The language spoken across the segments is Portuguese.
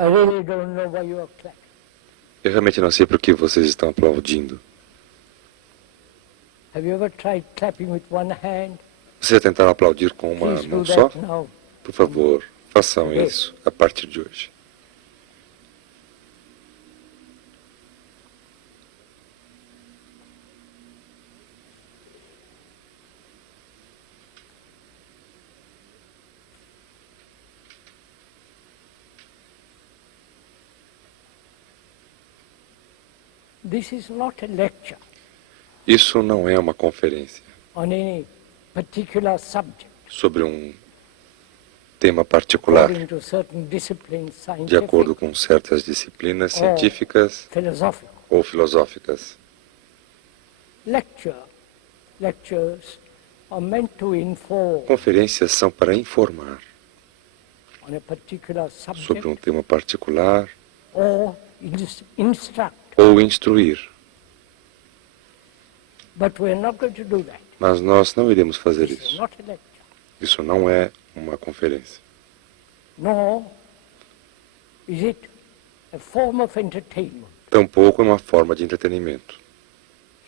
I really don't know why you are clapping. Eu realmente não sei por que vocês estão aplaudindo. Have you ever tried clapping with one hand? Vocês já tentaram aplaudir com uma Please mão do só? that now. Por favor, façam isso a partir de hoje. This is not a lecture Isso não é uma conferência on any particular subject sobre um tema particular, according to certain disciplines, de scientific acordo com certas disciplinas científicas philosophical. ou filosóficas. Lectures are meant to inform Conferências são para informar on a particular sobre subject um tema particular or instruct. ou instruir. But we are not going to do that. Mas nós não iremos fazer This is isso. not a lecture. Isso não é uma conferência. Nor is it a form of entertainment, Tampouco é uma forma de entretenimento,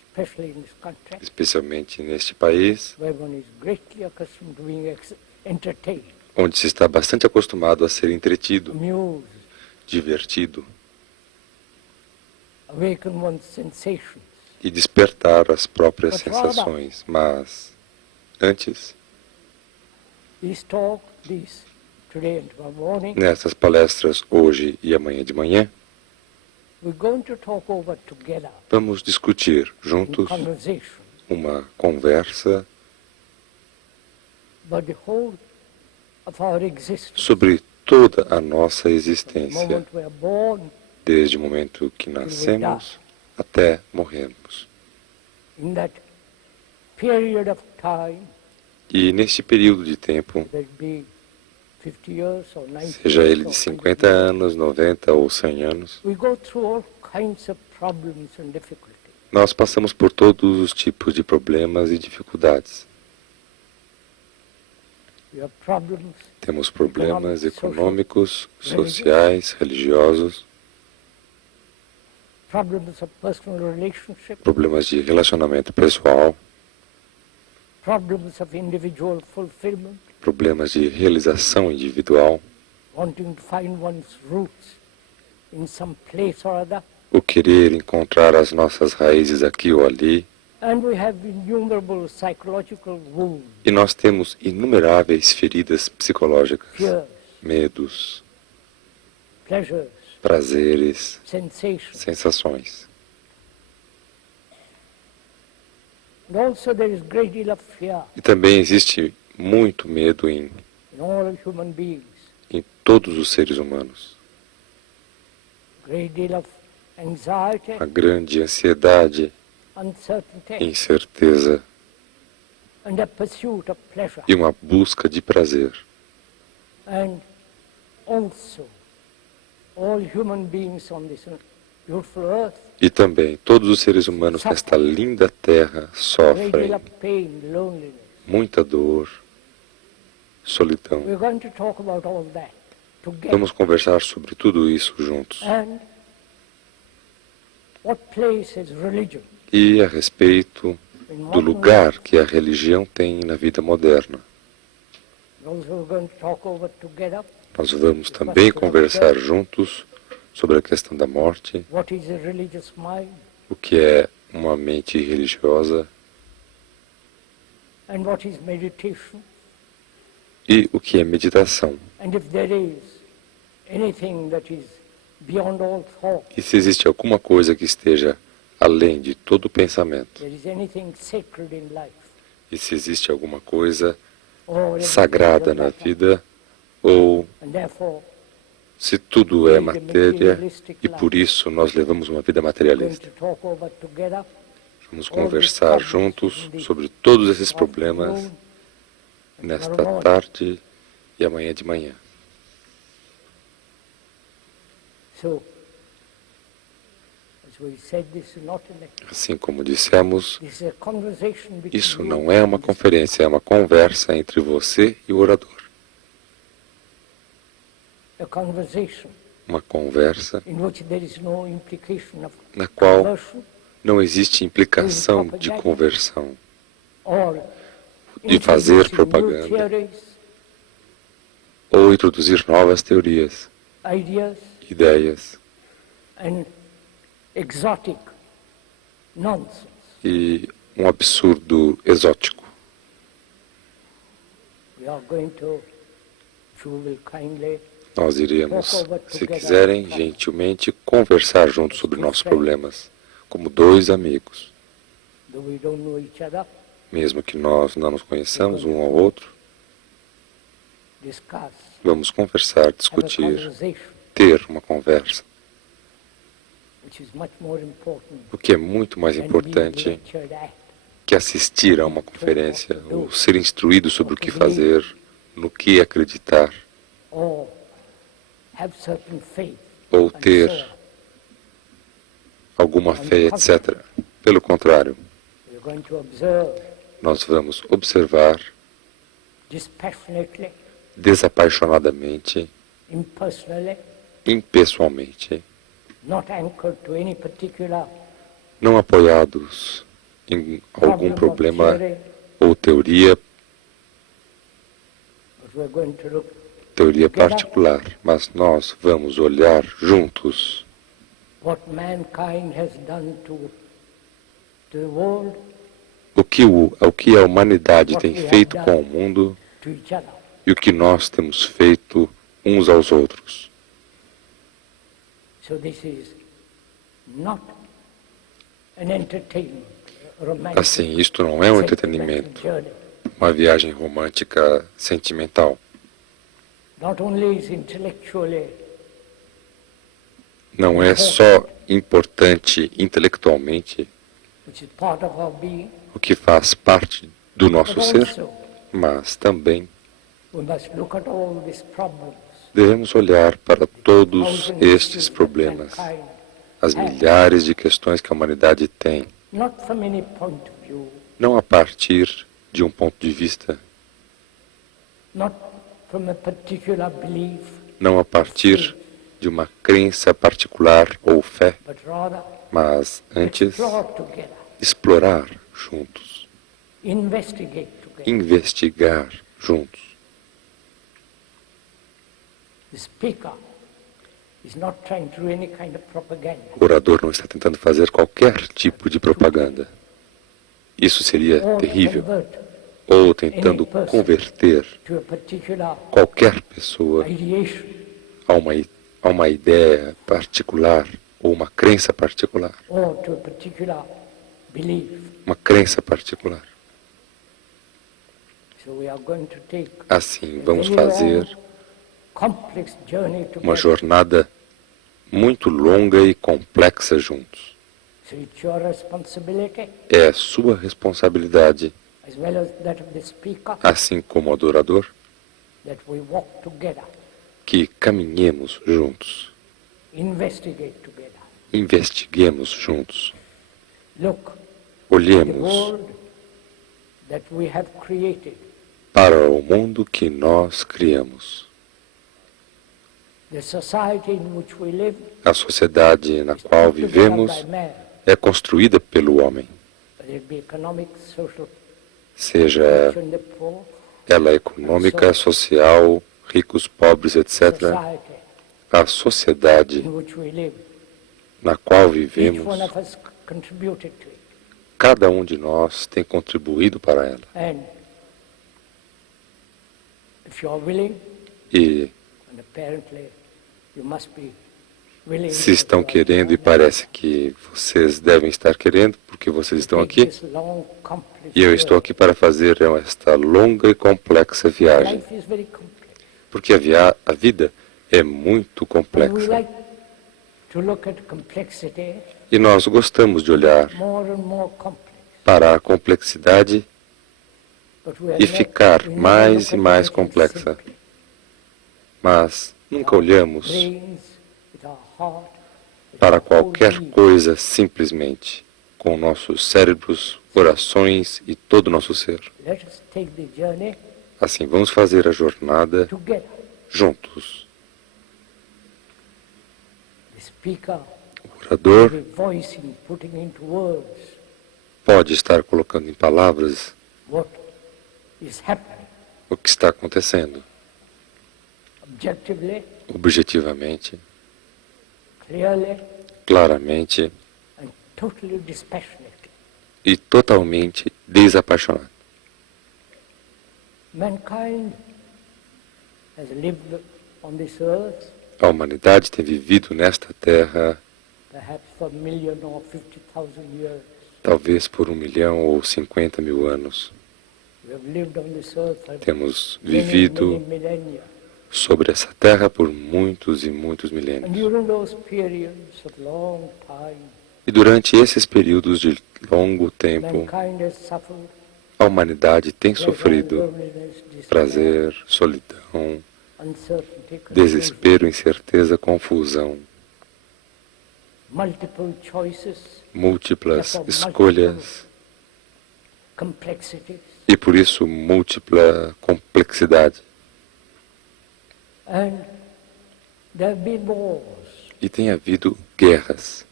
especially in this country, especialmente neste país, where one is greatly accustomed to being entertained, onde se está bastante acostumado a ser entretido, amused, divertido awaken one's sensations. e despertar as próprias But rather- sensações. Mas, antes, These today and tomorrow morning, nessas palestras hoje e amanhã de manhã, we're going to talk over together vamos discutir in juntos conversation uma conversa about the whole of our existence. sobre toda a nossa From the existência, moment we are born, desde o momento que nascemos até morremos. in that period of time, E neste período de tempo, there be 50 years or 90 seja years ele or de 20 50 years, anos, 90 ou 100 anos, we go through all kinds of problems and difficulties. nós passamos por todos os tipos de problemas e dificuldades. We have problems, Temos problemas Econômicos, econômicos, sociais, religiosos, problems of personal relationship, problemas de relacionamento pessoal, problems of individual fulfillment, problemas de realização individual, wanting to find one's roots in some place or other. o querer encontrar as nossas raízes aqui ou ali. And we have innumerable psychological wounds, E nós temos inumeráveis feridas psicológicas, fears, medos, pleasures, prazeres, sensations. sensações. And also there is great deal of fear E também existe muito medo in all human beings, em todos os seres humanos. great deal of anxiety, Uma grande ansiedade, uncertainty, incerteza and a pursuit of pleasure. e uma busca de prazer. And also, all human beings on this beautiful earth, E também todos os seres humanos nesta linda terra great deal sofrem of pain, loneliness. muita dor, solidão. We're going to talk about all that together. Vamos conversar sobre tudo isso juntos. And what place is religion E a respeito in do modern lugar life? que a religião tem na vida moderna. Those we're going to talk over together. Nós vamos também conversar juntos sobre a questão da morte, What is a religious mind? o que é uma mente religiosa And what is meditation? e o que é meditação. And if there is anything that is beyond all thought, E se existe alguma coisa que esteja além de todo pensamento, there is anything sacred in life, e se existe alguma coisa or sagrada na vida, ou and therefore se tudo é matéria e por isso nós levamos uma vida we're going materialista. to talk over together. Vamos conversar juntos sobre todos esses problemas nesta tarde e amanhã de manhã. So, as we said, this is not a lecture. Assim como dissemos, This is a conversation between isso you não é uma and conferência, é uma conversa entre você e o orador. a conversation uma conversa in which there is no implication of na qual conversion não existe implicação de conversão, or de fazer introducing new propaganda theories, ou introduzir novas teorias, ideas, ideias and exotic nonsense. e um absurdo exótico. We are going to, if you will kindly, Nós iremos, se quiserem, gentilmente conversar juntos sobre nossos problemas, como dois amigos. though we don't know each other, Mesmo que nós não nos conheçamos um ao outro, discuss, vamos conversar, have a discutir, conversation, ter uma conversa, which is much more important o que é muito mais than being importante lectured at. que assistir a uma conferência ou ser instruído sobre o que fazer, no que acreditar, Or have certain faith, ou and ter so on. alguma fé, etc. Pelo contrário, We're going to observe nós vamos observar dispassionately, desapaixonadamente, impersonally, impessoalmente, not anchored to any particular não apoiados em algum problem or problema theory, ou teoria but we're going to look particular, mas nós vamos olhar juntos what mankind has done to the world, o que a humanidade tem feito com o mundo to each other. e o que nós temos feito uns aos outros. So this is not an entertainment, a romantic, Assim, isto não é um sentimental entretenimento, journey. uma viagem romântica sentimental. Not only is intellectually Não é só importante intelectualmente, which is part of our being, o que faz parte do but nosso ser, also mas também we must look at all these problems, devemos olhar para todos thousands estes issues problemas, that mankind as milhares de questões que a humanidade tem, not from any point of view, não a partir de um ponto de vista, not from a particular belief, não a partir de uma crença particular ou fé, but rather mas antes explore together, explorar juntos, investigate together. investigar juntos. The speaker is not trying to do any kind of propaganda. O orador não está tentando fazer qualquer tipo de propaganda. Isso seria Or terrível. convert Ou tentando converter to a particular qualquer pessoa ideation a uma ideia particular ou uma crença particular. or to a particular belief. Uma crença particular. So we are going to take Assim, a vamos very fazer long, complex journey uma together. jornada muito longa e complexa juntos. So it's your responsibility, É sua responsabilidade, as well as that of the speaker, assim como o adorador, that we walk together, que caminhemos juntos, investigate together, investiguemos juntos, look at the olhemos world that we have created, para o mundo que nós criamos. the society in which we live, A sociedade na qual put together vivemos by man, é construída pelo homem, whether it be economic, social, seja rich and the poor, ela econômica, social, ricos, pobres, etc. society A sociedade in which we live. na qual Each vivemos, one of us contributed to it. cada um de nós tem contribuído para ela. And if you are willing, E and apparently you must be willing, se estão querendo, e parece que vocês devem estar querendo, porque vocês estão aqui, e eu estou aqui para fazer esta longa e complexa viagem, Life is very complex. porque a vida é muito And we complexa. like to look at complexity, E nós gostamos de olhar more and more complex. para a complexidade But we are e not- ficar we never mais look e at mais everything complexa. simply. Mas nunca olhamos Brains, with our heart, with para our whole qualquer being. coisa simplesmente com nossos cérebros, corações e todo o nosso ser. Let us take the journey Assim, vamos fazer a jornada together. juntos. speaker O orador be voicing, putting into words pode estar colocando em palavras what is happening o que está acontecendo, objectively, objetivamente, clearly, claramente and totally dispassionately. e totalmente desapaixonado. Mankind has lived on this earth A humanidade tem vivido nesta terra perhaps for 1,000,000 or 50,000 years. talvez por 1 milhão ou 50 mil anos. We have lived on this earth for Temos many, many vivido millennia. sobre essa terra por muitos e muitos And milênios. during those periods of long time, E durante esses períodos de longo tempo, mankind has suffered a humanidade tem pleasure, sofrido loneliness, despair, prazer, solidão, uncertainty, confusion, desespero, incerteza, confusão, multiple choices, múltiplas escolhas complexities, e por isso múltipla complexidade. and there have been wars, E tem havido guerras,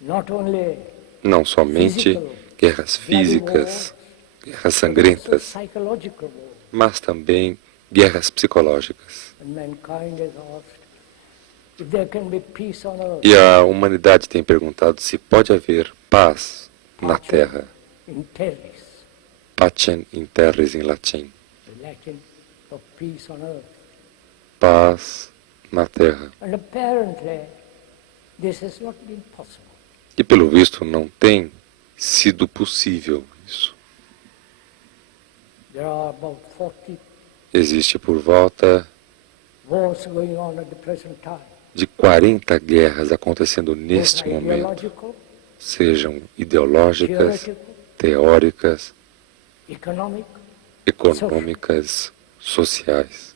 not only não somente guerras físicas, guerras but also sangrentas, psychological wars. mas também guerras psicológicas. And mankind has asked if there can be peace on earth. E a humanidade tem perguntado se pode haver paz na Terra. In terris, Pacem in terris em latim. the Latin for peace on earth. Paz na Terra. And apparently, this has not been possible. E pelo visto não tem sido possível isso. There are about 40 Existe por volta wars going on at the present time. de 40 guerras acontecendo Both neste are momento, ideological, sejam ideológicas, theoretical, teóricas, economic, econômicas, sociais.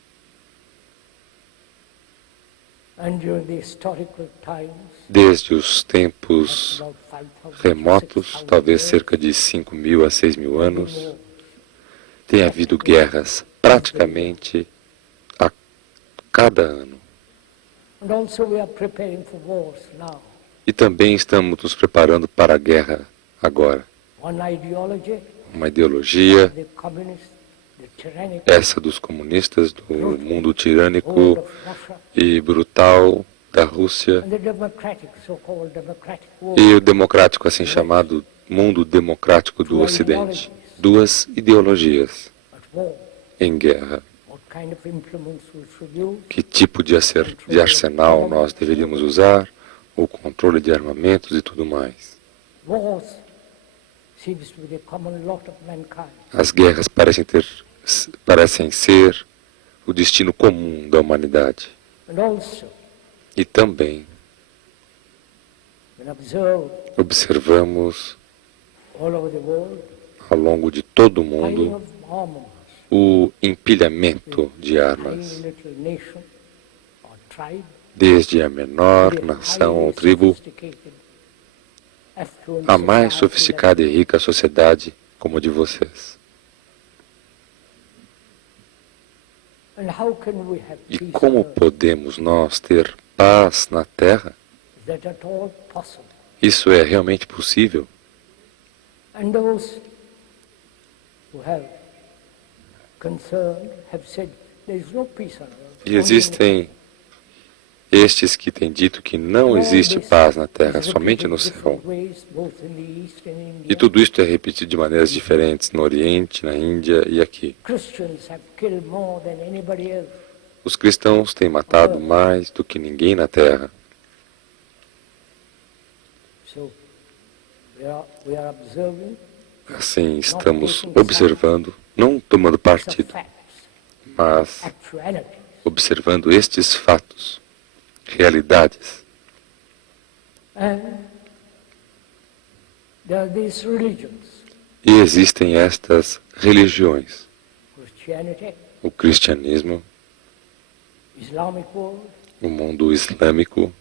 and during the historical times, Desde os tempos about 5,000 remotos, 6,000 talvez years, cerca de 5.000 a 6.000 anos, more. tem havido guerras praticamente a cada ano. And also we are preparing for wars now. E também estamos nos preparando para a guerra agora. One ideology, Uma ideologia, the communist, the tyrannical essa dos comunistas, do mundo world tirânico of Russia, e brutal da Rússia, and the democratic, so-called democratic world. e o democrático, assim chamado mundo democrático do Ocidente. Duas ideologias At war, em guerra. what kind of implements we should use, Que tipo de arsenal nós deveríamos usar, o controle de armamentos e tudo mais. wars seems to be the common lot of mankind. As guerras parecem ser o destino comum da humanidade. And also, E também when observed observamos all over the world, ao longo de todo o piling mundo of armaments, o empilhamento de tiny armas, little nation or tribe, desde a menor to the nação ou highly tribo sophisticated, affluent à mais society sofisticada e rica sociedade como a de vocês. And how can we have E peace como on earth? podemos nós ter paz na Terra? Is that at all possible? Isso é realmente possível? And those who have concerned have said there is no peace on earth. E existem estes que têm dito que não existe paz na Terra, somente no céu. E tudo isto é repetido de maneiras diferentes no Oriente, na Índia e aqui. Christians have killed more than anybody else. Os cristãos têm matado mais do que ninguém na Terra. So we are observing Assim, estamos observando, não tomando some partido, facts, mas actualities. observando estes fatos, realidades. And there are these religions, E existem estas religiões, Christianity, o cristianismo, Islamic world, o mundo islâmico,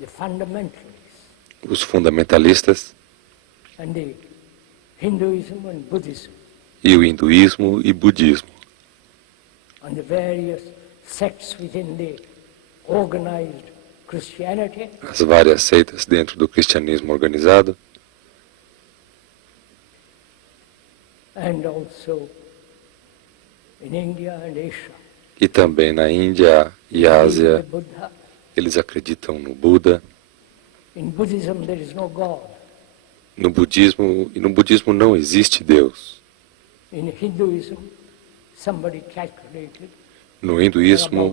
the fundamentalists, os fundamentalistas and the Hinduism and Buddhism, e o hinduísmo e budismo, and the various sects within the organized Christianity, as várias seitas dentro do cristianismo organizado, and also in India and Asia. e também na Índia e The Ásia, Buddha. eles acreditam no Buda. In Buddhism there is no God. No budismo não existe Deus. In Hinduism, somebody calculated No there are hinduísmo,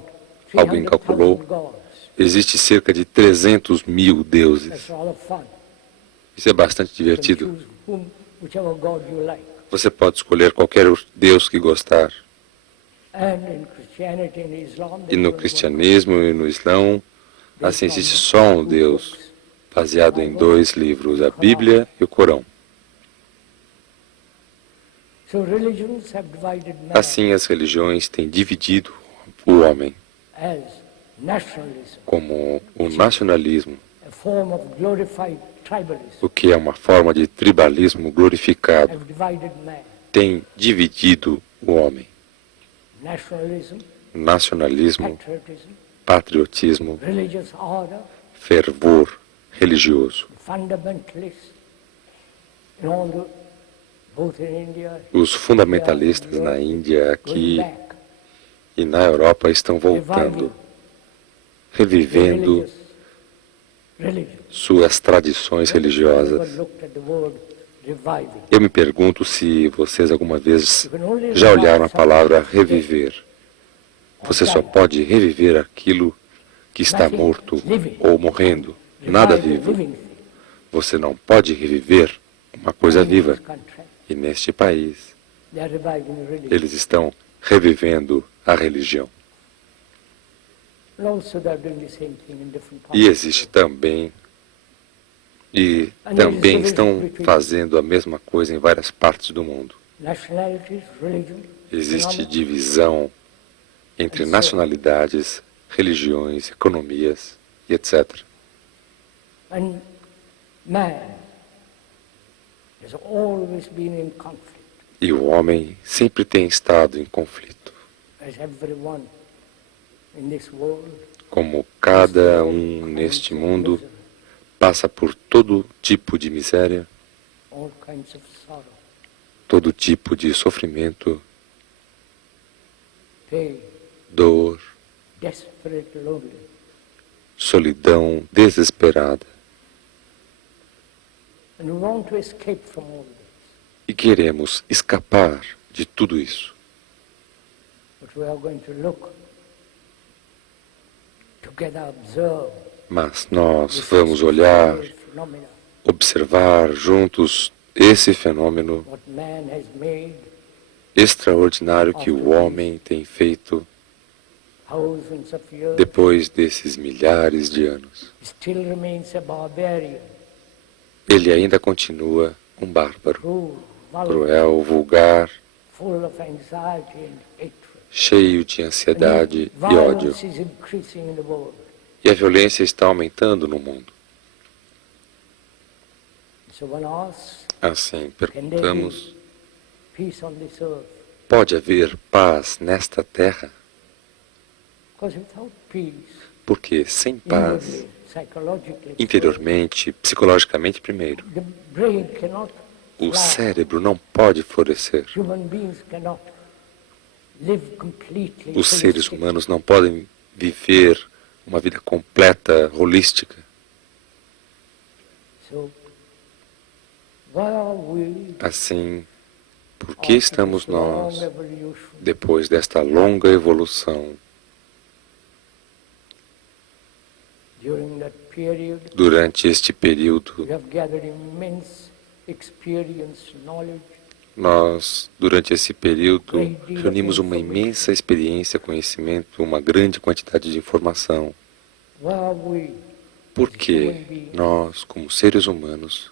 about alguém 300,000 calculou, gods. existe cerca de 300.000 deuses. That's a lot of fun. Isso é bastante You can divertido. choose whichever God you like. Você pode escolher qualquer Deus que gostar. And in Christianity and Islam, E no cristianismo e no Islão, assim existe só um Deus, baseado em 2 livros, a Bíblia e o Corão. So religions have divided man Assim as religiões têm dividido o homem, as nationalism, como o nacionalismo, a form of glorified tribalism, o que é uma forma de tribalismo glorificado, have divided man. tem dividido o homem. Nationalism, Nacionalismo, patriotism, patriotismo, religious order, fervor religioso. fundamentalists, in all the, both in India, Os fundamentalistas na Índia, going aqui back, e na Europa estão voltando, revivendo religious religion. suas tradições Never religiosas. looked at the word reviving. Eu me pergunto se vocês alguma vez You can only já revive olharam a something palavra that's dead. reviver. Você só pode reviver aquilo que está Nothing morto living. ou morrendo. Nada Revive a vivo. living thing. Você não pode reviver uma coisa In this viva. country, E neste país, they are reviving religion. eles estão revivendo a religião. And also they are doing the same thing in different parts. E existe também, também estão fazendo a mesma coisa em várias partes do mundo. Nationalities, religion, Existe economic, divisão entre nacionalidades, religiões, economias e etc. and man has always been in conflict, E o homem sempre tem estado em conflito, as everyone in this world. como cada um neste mundo passa por todo tipo de miséria, All kinds of sorrow, todo tipo de sofrimento, pain, dor, desperate loneliness. solidão desesperada. And we want to escape from all this. E queremos escapar de tudo isso. But we are going to look together, observe Mas nós this vamos olhar, phenomena, observar juntos esse fenômeno what man has made extraordinário que o homem tem feito thousands of years, depois desses milhares de anos. still remains a barbarian, Ele ainda continua um bárbaro, cruel, vulgar, cruel, vulgar, full of anxiety and hatred. cheio de ansiedade e ódio. Violence is increasing in the world. E a violência está aumentando no mundo. So one asks, Assim, can there perguntamos, be peace on this earth? pode haver paz nesta terra? Because without peace, Porque sem paz, inwardly, psychologically, interiormente, psicologicamente primeiro, the brain cannot o fly. cérebro não pode florescer. Human beings cannot live completely. Os seres holistic. humanos não podem viver uma vida completa, holística. So, why are we, Assim, por que estamos after this long nós, evolution, depois desta longa evolução, during that period, durante este período, we have gathered immense experience, knowledge, nós, durante esse período, reunimos uma imensa experiência, conhecimento, uma grande quantidade de informação. why are we Porque nós, como seres humanos,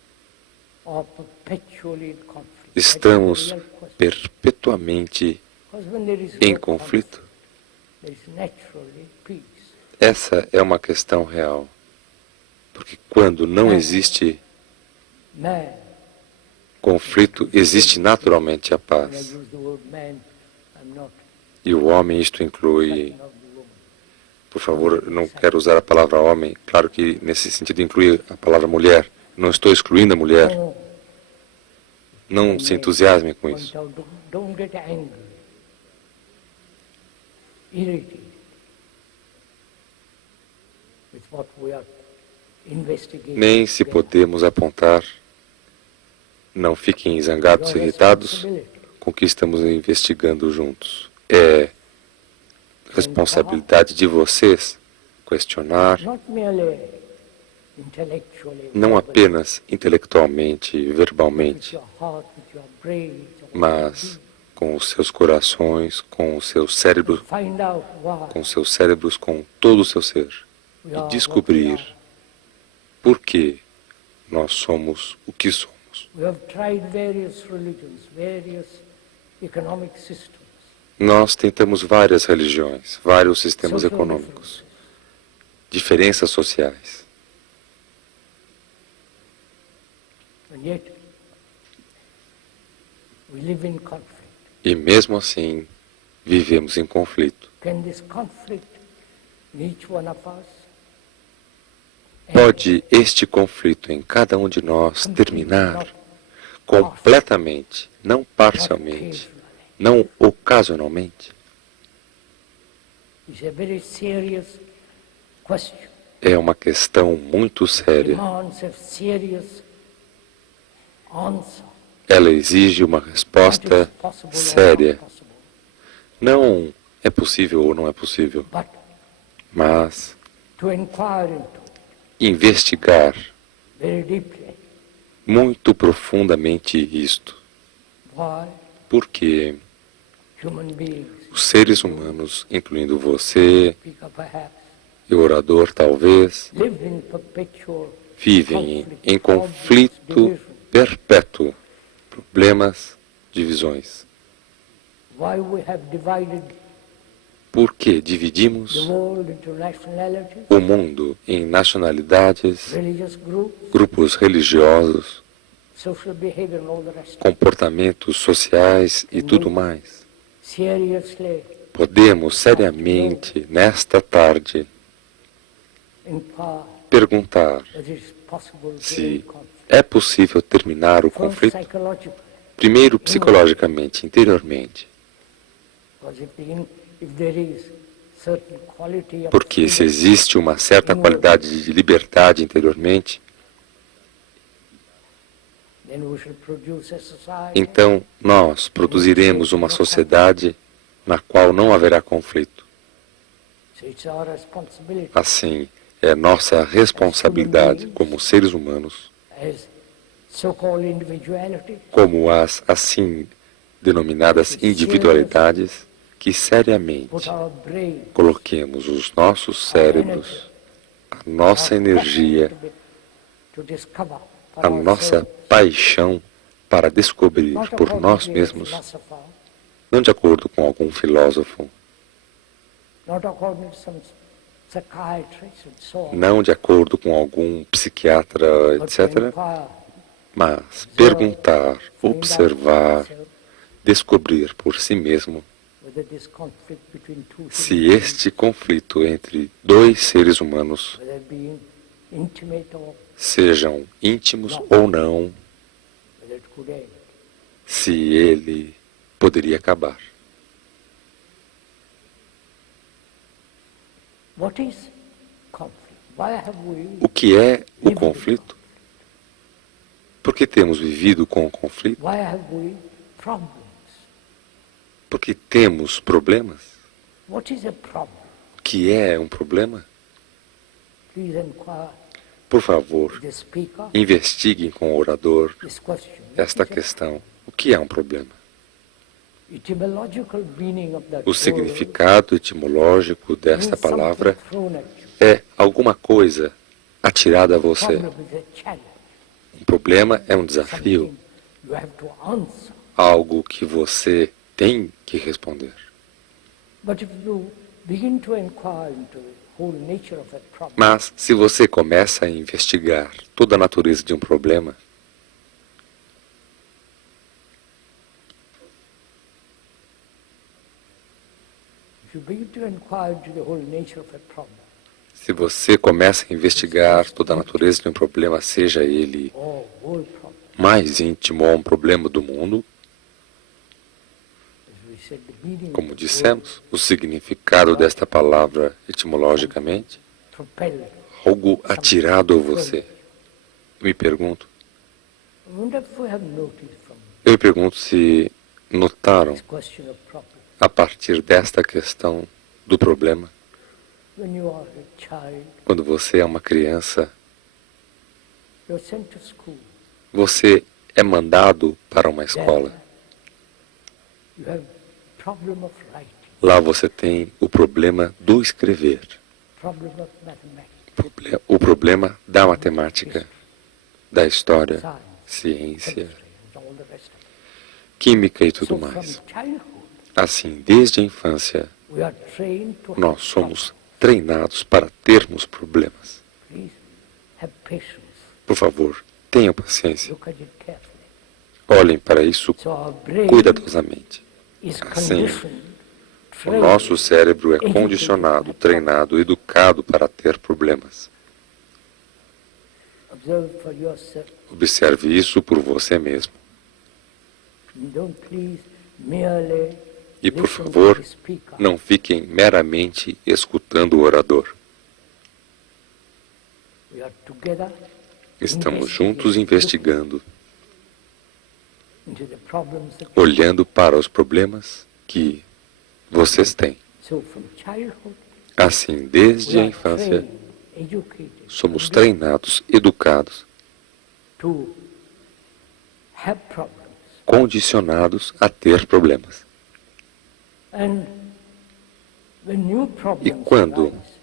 are perpetually in conflict? estamos That's a real question. perpetuamente Because when there is em no conflito? there is naturally peace. Essa é uma questão real. Porque quando não existe Man, conflito, existe naturalmente a when I paz. use the word man, I'm not E o homem, isto inclui, frightened of the woman. Por favor, eu não quero usar a palavra homem. Claro que nesse sentido inclui a palavra mulher. Não estou excluindo a mulher. Não se entusiasme com isso. Don't get angry, irritated with what we are investigating. Nem se podemos apontar. Não fiquem zangados e irritados com o que estamos investigando juntos. É responsabilidade de vocês questionar, Not merely intellectually, não apenas intelectualmente, with verbalmente, your heart, with your brain, with your mas com os seus corações, com os seus cérebros, find out why com seus cérebros, com todo o seu ser, we e are what we descobrir are. por que nós somos o que somos. We have tried various religions, various economic systems, Nós tentamos várias religiões, vários sistemas social econômicos, differences, diferenças sociais, and yet we live in conflict. e mesmo assim vivemos em conflito. Can this conflict in each one of us Pode este conflito em cada um de nós terminar completamente, não parcialmente, não ocasionalmente? It's a very serious question. É uma questão muito séria. Demands a serious answer. Ela exige uma What is resposta possible or séria. not possible, Não é possível ou não é possível, but mas to inquire into investigar very deeply muito profundamente isto. why Porque human beings, os seres humanos, incluindo você speaker perhaps, e o orador talvez, live in perpetual vivem em conflito perpétuo, problemas, divisões. why we have divided Por que the dividimos world into nationalities, o mundo em nacionalidades, religious groups, grupos religiosos, social behavior and all the rest. comportamentos sociais e tudo mais? Seriously Podemos seriamente, nesta tarde, inquire perguntar whether it's possible to se end conflict. é possível terminar o First, conflito, psychologically, primeiro psicologicamente, interiormente, because if there is certain quality of porque se freedom, existe uma certa qualidade de liberdade interiormente, then we shall produce a society então nós produziremos uma sociedade na qual não haverá conflito. so it's our responsibility Assim, é nossa responsabilidade como seres humanos, as so-called individuality como as assim denominadas individualidades, que seriamente put our brain, coloquemos os nossos cérebros, a nossa energia, to discover for a nossa ourselves, paixão para descobrir not por according nós to a mesmos, philosopher, não de acordo com algum filósofo, not according to some psychiatrist and so on, não de acordo com algum psiquiatra, but to etc., inquire, mas perguntar, find out for observar, ourselves descobrir por si mesmo whether this conflict between two se human beings, este conflito entre dois seres humanos, whether it be intimate or sejam íntimos ou não, whether it could end. se ele poderia acabar. What is conflict? Why have we O que é o conflito? Por que temos vivido com o conflito? why have we problems? Porque temos problemas. What is a problem? O que é um problema? Please inquire Por favor, with the speaker investiguem com o orador this question. esta What is questão. O que é um problema? the etymological meaning of that O word significado etimológico desta means something palavra thrown at you. é alguma coisa atirada a você. Problem is a challenge, Um problema é um desafio, something you have to answer. algo que você tem que responder. But if you begin to inquire into the whole nature of that problem, Mas se você começa a investigar toda a natureza de um problema, if you begin you inquire into the whole nature of a problem, Se você começa a investigar toda a natureza de um problema, seja ele or world problem, mais íntimo ou um problema do mundo, as we said, the meaning como of the word dissemos, o significado desta palavra etimologicamente, propelled. algo atirado a você. Eu me pergunto Eu me pergunto se notaram, this question of problem. a partir desta questão do problema, When you are a child, quando você é uma criança, you're sent to school. você é mandado para uma escola. You have problem of writing, Lá você tem o problema do escrever, problem of mathematics, o problema da matemática, da história, science, ciência, chemistry, and all the rest of it. química e tudo So mais. from childhood, Assim, desde a infância, we are trained to have nós somos treinados para termos problemas. problems. Please have patience. Por favor, tenham paciência. Look at it carefully. Olhem para isso So our brain cuidadosamente. is Assim, conditioned, O trained, nosso cérebro é condicionado, treinado, educado para ter problemas. observe for yourself. Observe isso por você mesmo. Don't please merely E, por listen to favor, the speaker. não fiquem meramente escutando o orador. We are together Estamos juntos investigando, into the problems that olhando para os problemas que vocês têm. so from childhood Assim, desde we a are infância, trained, educated, somos treinados, educados, to have problems. condicionados a ter problemas. And when new problems quando arise,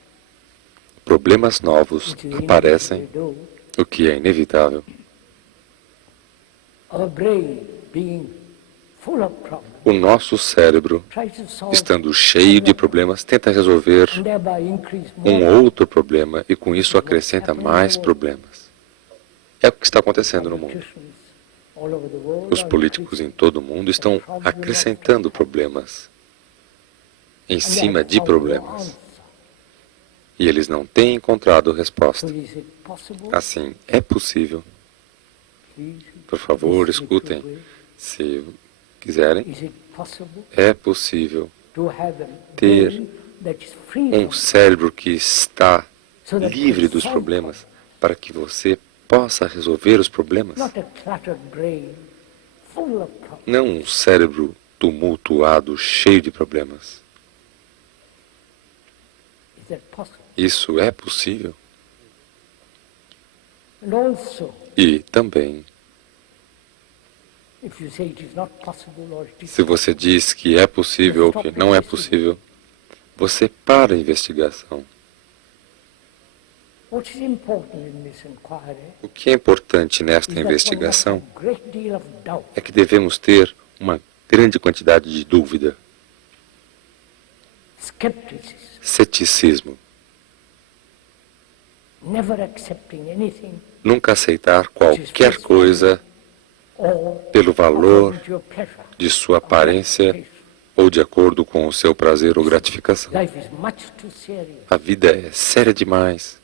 Problemas novos which is aparecem, inevitable, o que é inevitável. our brain being full of problems, O nosso cérebro, tries to solve estando cheio de problemas, tenta resolver and thereby increase um more outro problema e com isso acrescenta mais problemas. É o que está acontecendo no mundo. politicians all over the world Os are políticos increasing em todo o mundo estão acrescentando problemas em and they cima have de found no problemas. answer. E eles não têm encontrado So resposta. is it possible? Assim, é possível. Please, Por favor, listen escutem. to it. Se quiserem, Is it possible é possível to have a ter brain that is free um from cérebro que está so that livre you dos solve problemas para que você possa resolver os problemas. not a cluttered brain full of problems? Não um cérebro tumultuado, cheio de problemas. Is that possible? Isso é possível. And also, E também, if you say it is not possible or it is se você diz que é possível ou que não é possível, você para a investigação. what is important in this inquiry O que é importante is nesta that one must investigação have a great deal of doubt, é que devemos ter uma grande quantidade de dúvida, skepticism, ceticismo, never accepting anything nunca aceitar qualquer coisa or pelo valor according to your pleasure de sua or aparência gratification. ou de acordo com o seu prazer ou gratificação. Life is much too serious. A vida é séria demais.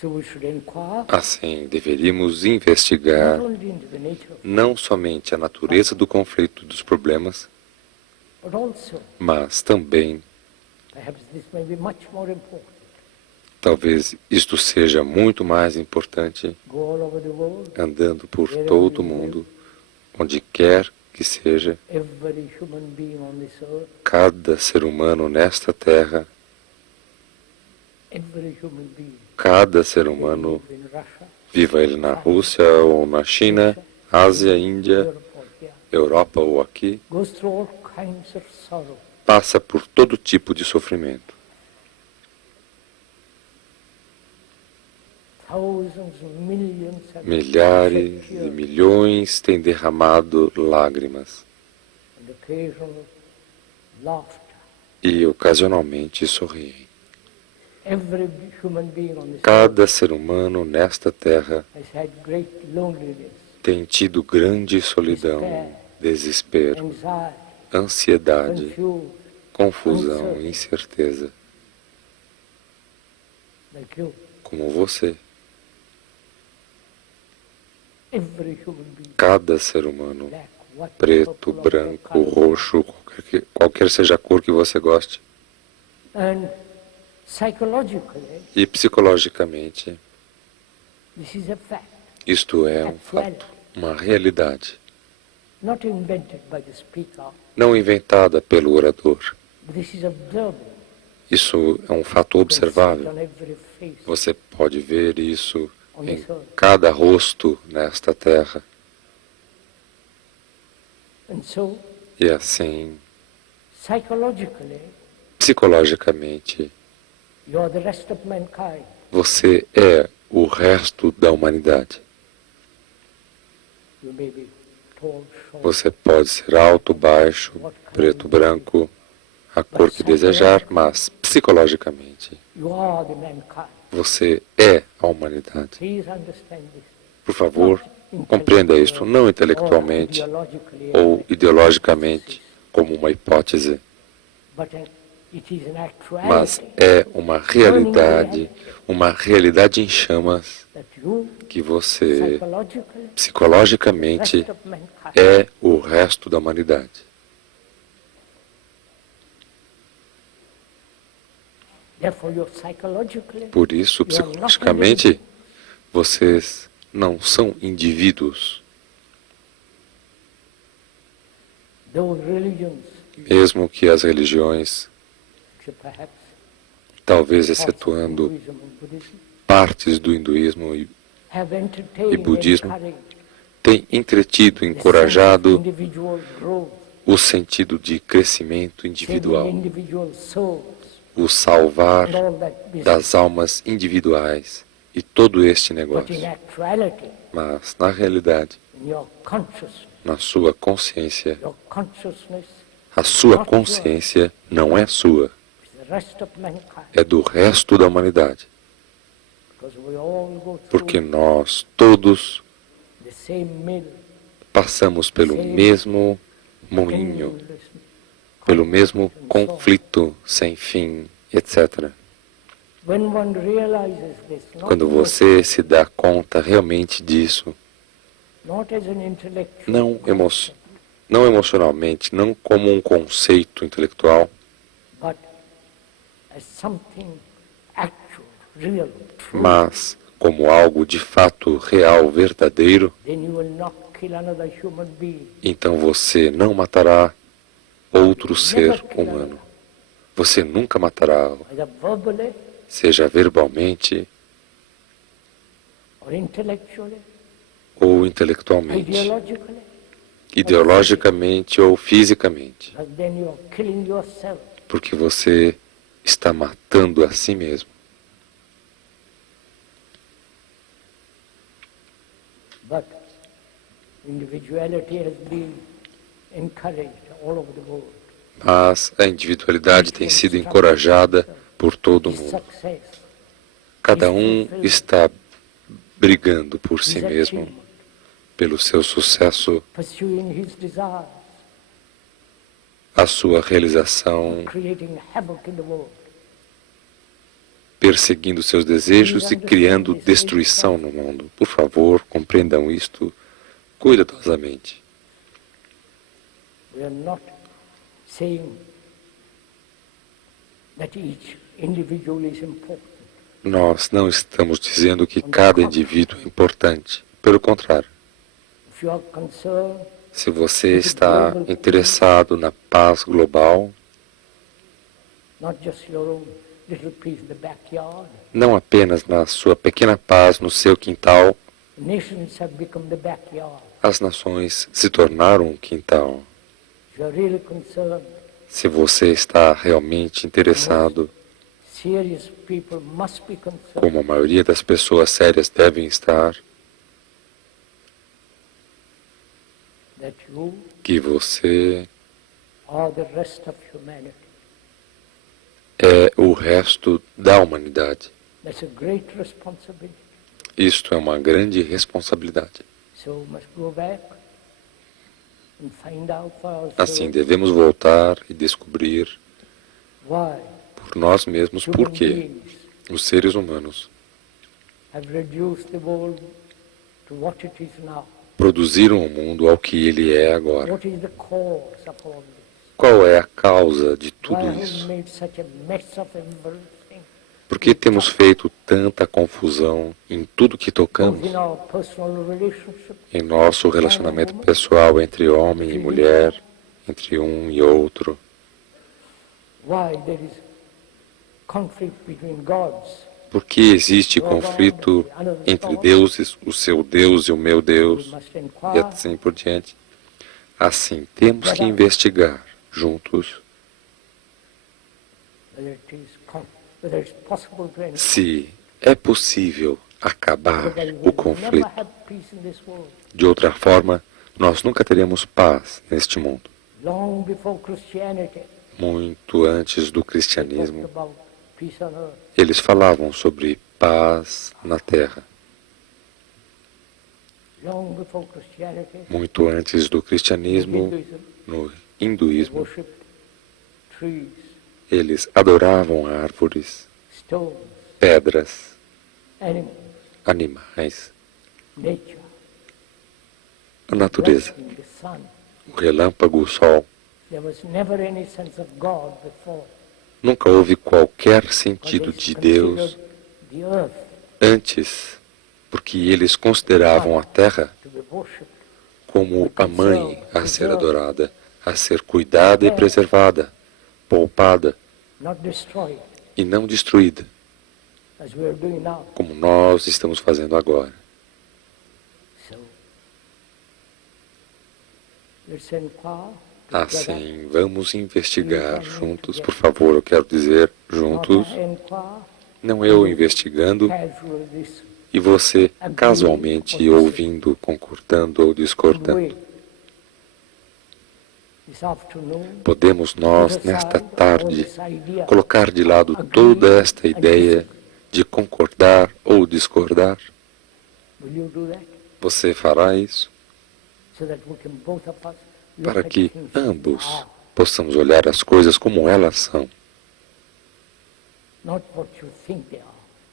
So we should inquire Assim, deveríamos investigar not only into the nature of, não somente a natureza do conflito dos problemas, but also, mas também, perhaps this may be much more important, talvez isto seja muito mais importante, go all over the world, andando por todo o mundo, onde quer que seja, every human being on this earth, cada ser humano nesta terra, every human being, cada ser humano, in Russia, viva ele na Rússia ou na China, Ásia, Índia, Europe or here, Europa ou aqui, goes through all kinds of sorrow. passa por todo tipo de sofrimento. Thousands, millions have Milhares shed e tears milhões têm derramado lágrimas and occasional laughter. e ocasionalmente sorriem. Every human being on this Cada earth ser humano nesta terra has had great loneliness, tem tido grande solidão, desespero, anxiety, ansiedade, confused, confusão, incerteza, like you. como você. Every human being, Cada ser humano, black, white, preto, purple, or branco, color. roxo, qualquer seja a cor que você goste. And psychologically, E psicologicamente, this is a fact, isto é um fato, uma realidade, not invented by the speaker, não inventada pelo orador. but this is observable. Isso é um fato You can see it observável. on every face. Você pode ver isso On em this earth. cada rosto nesta terra. And so, E assim, psychologically, psicologicamente, you are the rest of mankind. você é o resto da humanidade. You may be tall, short, Você pode ser alto, baixo, preto, branco, a cor que desejar, mas psicologicamente, you are the mankind. você é a humanidade. Please understand this. Por favor, compreenda isto, não intelectualmente ou ideologicamente, como uma hipótese, But it is an mas actuality é uma realidade em chamas that you, que você, psychologically, psicologicamente, rest of mankind. é o resto da humanidade. Therefore, you're psychologically, Por isso, psicologicamente, vocês não são indivíduos. those religions, Mesmo que as religiões, which are perhaps talvez parts of excetuando Hinduism and Buddhism, partes do hinduísmo, have entertained e budismo, and encouraged têm entretido, the sense of encorajado individual growth, o sentido de crescimento saving individual, individual souls, o salvar and all that business. das almas individuais e todo este But in negócio. actuality, Mas, na realidade, in your consciousness, na sua consciência, your consciousness a sua consciência não é sua, is the rest of mankind. é do resto da humanidade. Because we all go Porque through nós todos the same mill, passamos pelo mesmo moinho, endless pelo mesmo conflict and so on. conflito sem fim, etc. When one realizes this, Quando você se dá conta realmente disso, not as an intellectual não, concept, não emocionalmente, não como um conceito intelectual, but as something actual, real, true, mas como algo de fato real, verdadeiro, then you will not kill another human being. então você não matará outro ser humano. Você nunca matará, Either verbally seja verbalmente or intellectually, ou intelectualmente, ideologically, ideologicamente ou fisicamente, because then you are killing yourself. porque você está matando a si mesmo. But individuality has been encouraged all over the world. Mas a individualidade tem sido encorajada por todo His mundo. success, Cada um está brigando por si his mesmo, achievement, pelo seu sucesso, pursuing his desires, a sua realização, creating havoc in the world. perseguindo seus desejos e criando destruição no mundo. Por favor, compreendam isto cuidadosamente. We are not saying that each individual is important. Nós não estamos dizendo que cada indivíduo é importante. Pelo contrário, If you are concerned, se você está interessado na paz global, not just your own little piece in the backyard, não apenas na sua pequena paz no seu quintal, nations have become the backyard. as nações se tornaram um quintal. If you are really concerned, Se você está realmente interessado, serious people must be concerned como a maioria das pessoas sérias devem estar, that you que você are the rest of humanity. é o resto da humanidade. That's a great responsibility. Isto é uma grande responsabilidade. So we must go back and find out for ourselves Assim, devemos voltar e descobrir why por nós mesmos por human que beings os seres humanos have reduced the world to what it is now. produziram o mundo ao que ele é agora. What is the cause of all this? Qual é a causa de Why tudo have we isso? made such a mess of everything? Por que temos feito tanta confusão em tudo que Both tocamos? in our personal relationships, Em nosso relacionamento pessoal entre homem e mulher, entre um e outro. why there is conflict between gods. Por que existe conflito entre deuses, o seu Deus e o meu We Deus, must e inquire assim por diante? Assim, temos que investigar juntos whether it's possible to end. se é possível acabar Otherwise o we'll never conflito. have peace in this world. De outra forma, nós nunca teremos paz neste mundo. Long before Christianity Muito antes do talked cristianismo, about peace on earth. eles falavam sobre paz na terra. Long before Christianity, Muito antes do cristianismo, Hinduism no hinduísmo, worshipped trees, eles adoravam árvores, stones, pedras, animals, animais, nature, a natureza, lightning, the sun. o relâmpago, o sol. There was never any sense of God before. Nunca houve qualquer But sentido they de Deus considered the earth antes, porque eles consideravam a terra to be worshipped. como a mãe a ser adorada, a ser cuidada e preservada, poupada Not destroyed, e não destruída, as we are doing now. como nós estamos fazendo agora. So, let's inquire together, Assim, vamos investigar juntos, por favor, eu quero dizer juntos, not inquire, não eu investigando casual this e você casualmente ouvindo, concordando ou discordando. way. This afternoon, Podemos nós, put nesta aside all tarde, this idea, colocar de lado toda esta ideia de concordar ou discordar. will you do that? Você fará isso So that we can both of us look para at que things as they ambos are, possamos olhar as coisas como elas são, not what you think they are,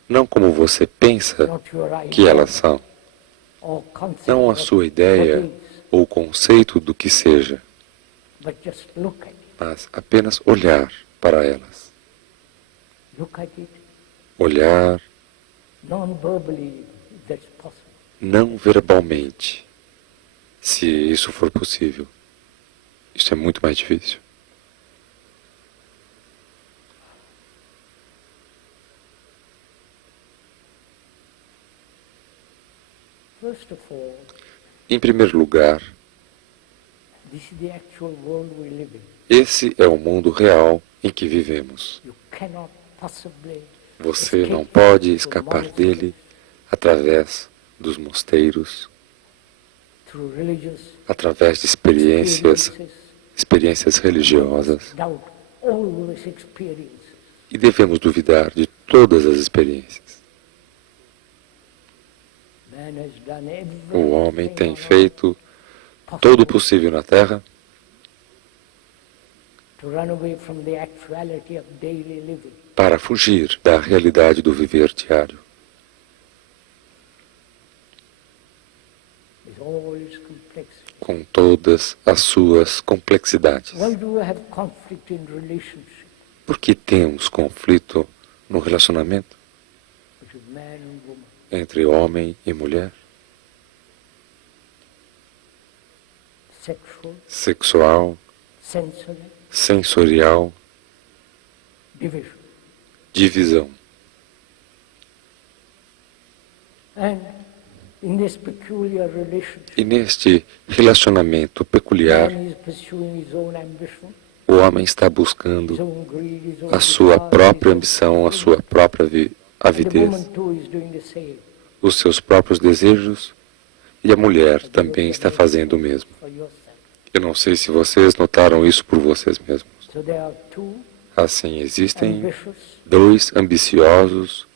não como você pensa not your que idea elas são, or concept não a of sua what ideia is, ou conceito do que seja, but just look at it. mas apenas olhar para elas. Look at it Olhar non-verbally, if that's possible. não verbalmente, se isso for possível. Isso é muito mais difícil. First of all, Em primeiro lugar, this is the actual world we live in. esse é o mundo real em que vivemos. You cannot possibly Você não escape pode through escapar monasteries, dele através dos mosteiros, through religious através de experiências religiosas. doubt all these experiences. E devemos duvidar de todas as experiências. Man has done O homem everything tem on earth feito todo o possível na Terra to run away from the actuality of daily living. para fugir da realidade do viver diário, With all its complexity. com todas as suas complexidades. Why do we have conflict in relationship Por que temos conflito no relacionamento between man and woman? entre homem e mulher, Sexual, sexual, sensory, sensorial, division. divisão? And in this peculiar relationship, E neste relacionamento peculiar, man is pursuing his own ambition, o homem está his buscando own greed, his own a sua desire, própria his own ambição, a pursuit. sua própria And the avidez, woman too is doing the same. os seus próprios desejos, e a mulher também está fazendo o mesmo. For yourself. Eu não sei se vocês notaram isso por vocês mesmos. So there are two Assim, existem ambitious, dois ambiciosos,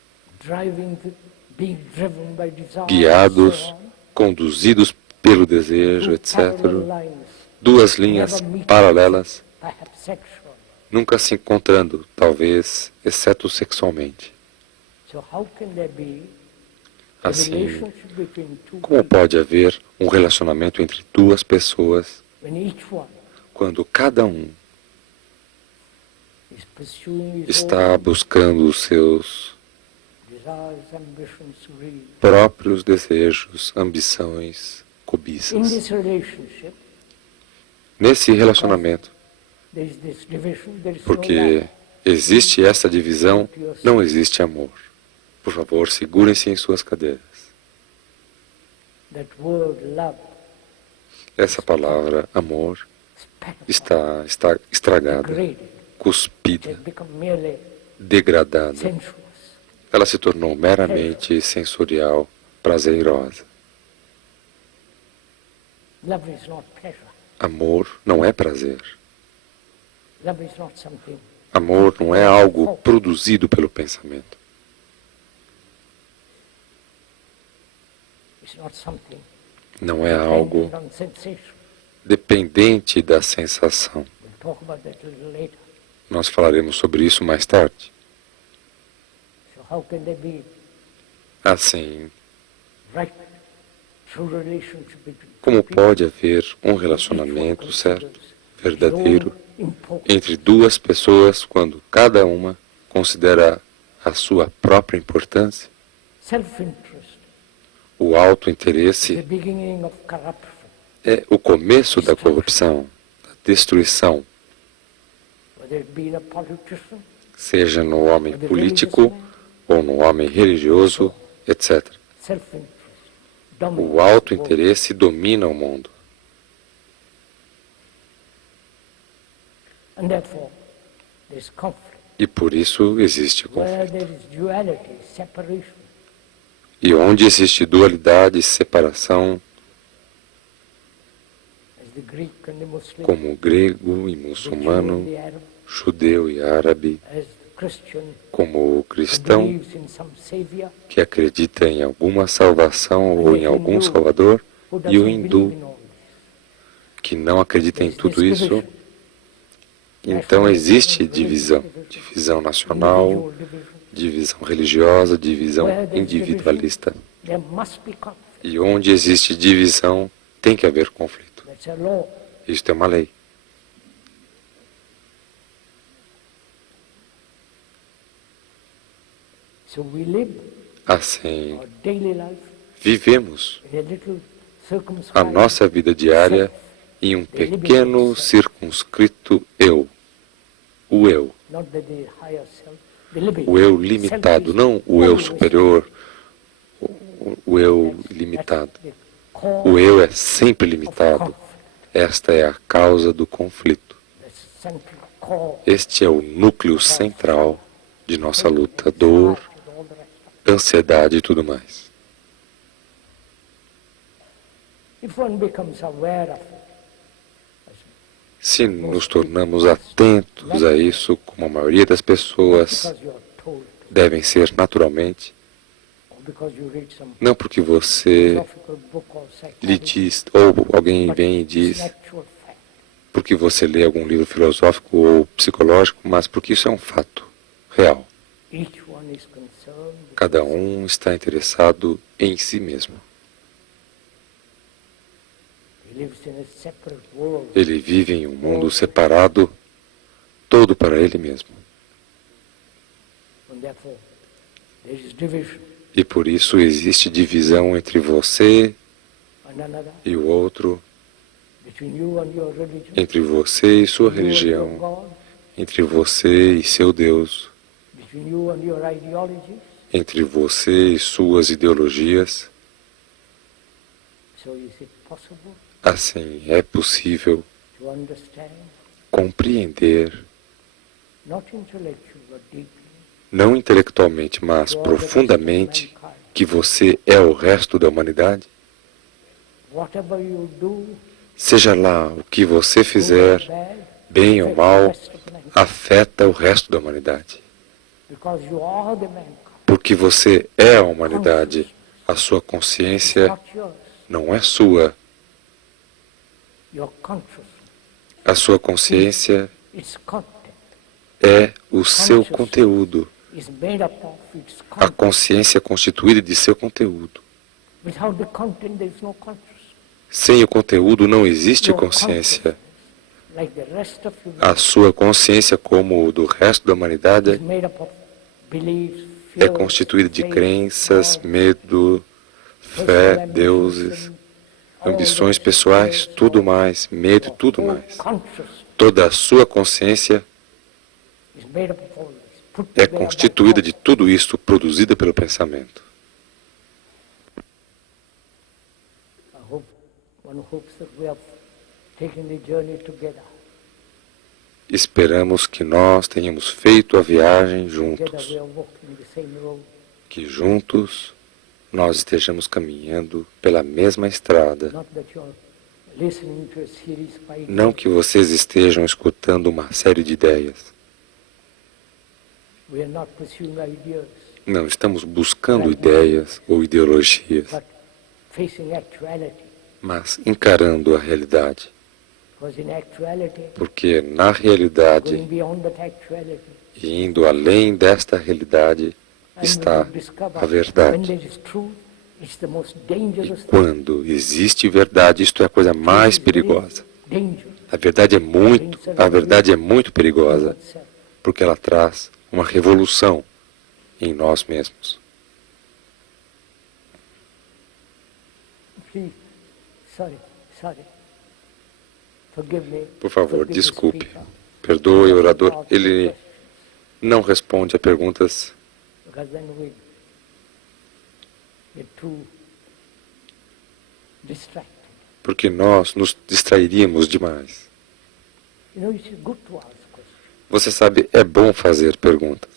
being driven by desire, guiados, so on, conduzidos pelo desejo, through etc., parallel lines, duas linhas paralelas, perhaps sexual. nunca se encontrando, talvez, exceto sexualmente. So how can there be a Assim, relationship between two como people pode haver um relacionamento entre duas pessoas when each one quando cada um is pursuing his está own buscando os seus desires, ambitions, greed? próprios desejos, ambições, In cobiças? this relationship, Nesse relacionamento, there is this division, there is no porque love. existe essa divisão, não existe amor. Por favor, segurem-se em suas cadeiras. That word love Essa palavra, amor, is petrified, está estragada, degraded. It cuspida, has become merely degradada. sensuous. Ela se tornou meramente sensorial, prazerosa. Love is not pleasure. Amor não é prazer. Love is not something. Amor não é algo produzido pelo pensamento. It's not something Não é algo dependent on sensation. dependente da sensação. We'll talk about that a little later. Nós falaremos sobre isso mais tarde. So how can there be Assim, right true relationship between como two people? pode haver um Each one relacionamento certo, considers verdadeiro, his own importance. entre duas pessoas quando cada uma considera a sua própria importância? Self-interest, O the autointeresse beginning of corruption. é o começo da corrupção, da destruição, Whether it be in a politician, seja no homem político ou no homem religioso, etc. self-interest O dominates the world. autointeresse domina o mundo. And therefore, there's conflict. E por isso existe Where conflito. there is duality, separation, E onde existe dualidade, separação, as the Greek and the Muslim, como o grego e the Jew muçulmano, and the Arab, judeu e árabe, as the Christian como o who cristão believes in some savior, que acredita em alguma salvação ou em algum salvador, who e o doesn't hindu believe in all this. que não acredita em There's tudo this isso. division. Então existe divisão, divisão nacional, Individual division. divisão religiosa, divisão Where there's individualista. There must be conflict. E onde existe divisão, tem que haver conflito. That's a law. Isso é uma lei. So we live Assim, our daily life vivemos in a little a circumscribed nossa vida diária em um pequeno circunscrito eu. O eu. not the higher self, the living. O eu limitado, não o eu superior, o eu limitado. O eu é sempre limitado. Esta é a causa do conflito. Este é o núcleo central de nossa luta, dor, ansiedade e tudo mais. If one becomes aware of it, Se nos tornamos atentos a isso, como a maioria das pessoas because you are told, devem ser naturalmente, or because you read some não porque você philosophical book or lhe psychology, diz, ou alguém but vem e it's diz, an actual fact. porque você lê algum livro filosófico ou psicológico, mas porque isso é um fato real. Each one is concerned with Cada um está interessado em si mesmo. he lives in a separate world. Ele vive em um mundo separado, todo para ele mesmo. And therefore, there is division. E por isso existe divisão entre você And another, e o outro, between you and your religion, entre você e sua you and your religião, God, entre você e seu Deus, between you and your ideologies. entre você e suas ideologias. So is it possible Assim, é possível to understand, compreender, not intellectually, but deeply, não intelectualmente, mas you are the rest of profundamente, mankind. que você é o resto da humanidade? Whatever you do, Seja lá o que você good or fizer, bad, bem ou affects the mal, rest of mankind. afeta o resto da humanidade. Because you are the mankind. Porque você é a humanidade. A sua It's consciência not yours. não é sua. Your consciousness, A sua consciência its content, é o seu conteúdo. is made up of its A content. consciência é constituída de seu conteúdo. Without the content, there is no consciousness. Sem o conteúdo não existe Your consciência. consciousness, like the rest of A humanity, sua consciência, como o do resto da is humanidade, made up of beliefs, é fears, constituída de faith, crenças, God, medo, fé, personal deuses, ambitions, all ambições those pessoais, fears, tudo all mais, medo e your tudo whole mais. consciousness Toda a sua consciência is made up of all this, put é together by constituída de thought. tudo isso produzida pelo pensamento. One hopes that we have taken the journey together. Esperamos que nós tenhamos feito a viagem Together juntos, we are walking the same road. que juntos nós estejamos caminhando pela mesma estrada. Not that you are listening to a series by Não que vocês estejam escutando uma série de ideias. we are not pursuing ideas, Não estamos buscando ideias ou ideologias, but facing actuality. mas encarando a realidade. Because in actuality, Porque na realidade, going beyond that actuality, e indo além desta realidade, and está we discover a when verdade. there is truth, it's the most E dangerous thing. quando existe verdade, isto é a coisa mais perigosa. Danger. A verdade é muito perigosa, Itself. porque ela traz uma revolução em nós mesmos. Please, sorry. Forgive me. Por favor, Forgive the desculpe. speaker. Perdoe o orador. Ele não responde a perguntas Because then we get too distracted. porque nós nos distrairíamos demais. You know, it's good to ask questions. Você sabe, é bom fazer perguntas.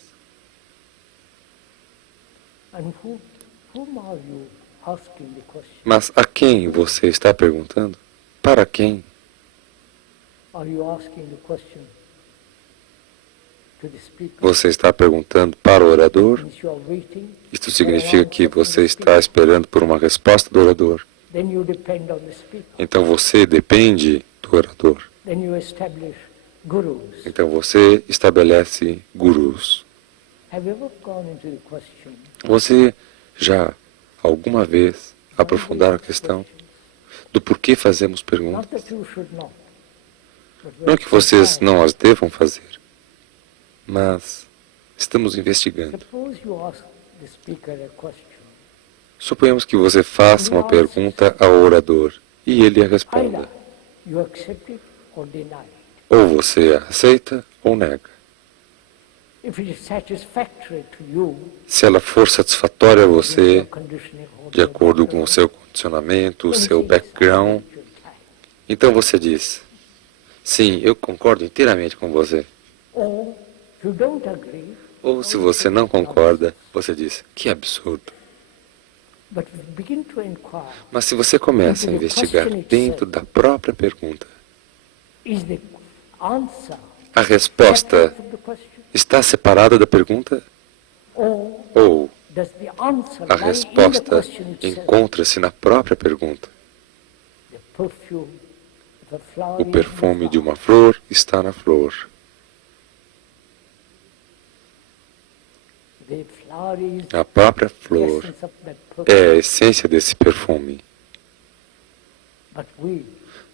And whom are you asking the question? Mas a quem você está perguntando? Para quem? Are you asking the question to the speaker? Você está perguntando para o orador? Means you are waiting. Isto significa que você está esperando por uma resposta do orador. Then you depend on the speaker. Então você depende do orador. Then you establish gurus. Então você estabelece gurus. Have you ever gone into the question? Você já alguma vez aprofundaram a questão do porquê fazemos perguntas? Not that you should not. But Não que vocês não as devam fazer, mas estamos investigando. Suppose you ask the speaker a question. Suponhamos que você faça uma pergunta ao orador e ele a responda. Either you accept it or deny it. Ou você a aceita ou nega. If it is satisfactory to you, Se ela for satisfatória a with você, your conditioning, or de acordo com o seu condicionamento, o seu background, então você diz, sim, eu concordo inteiramente com você. Or if you don't agree, Ou se você não concorda, você diz, que absurdo. but begin to inquire, Mas se você começa a investigar dentro da própria pergunta, is the answer a resposta separate from the question? está separada da pergunta? Or Ou does the answer a lie in the resposta question itself? encontra-se na própria pergunta? The perfume of a flower O perfume de uma flor está na flor. The flower is A própria the flor essence of that perfume. é a essência desse perfume. But we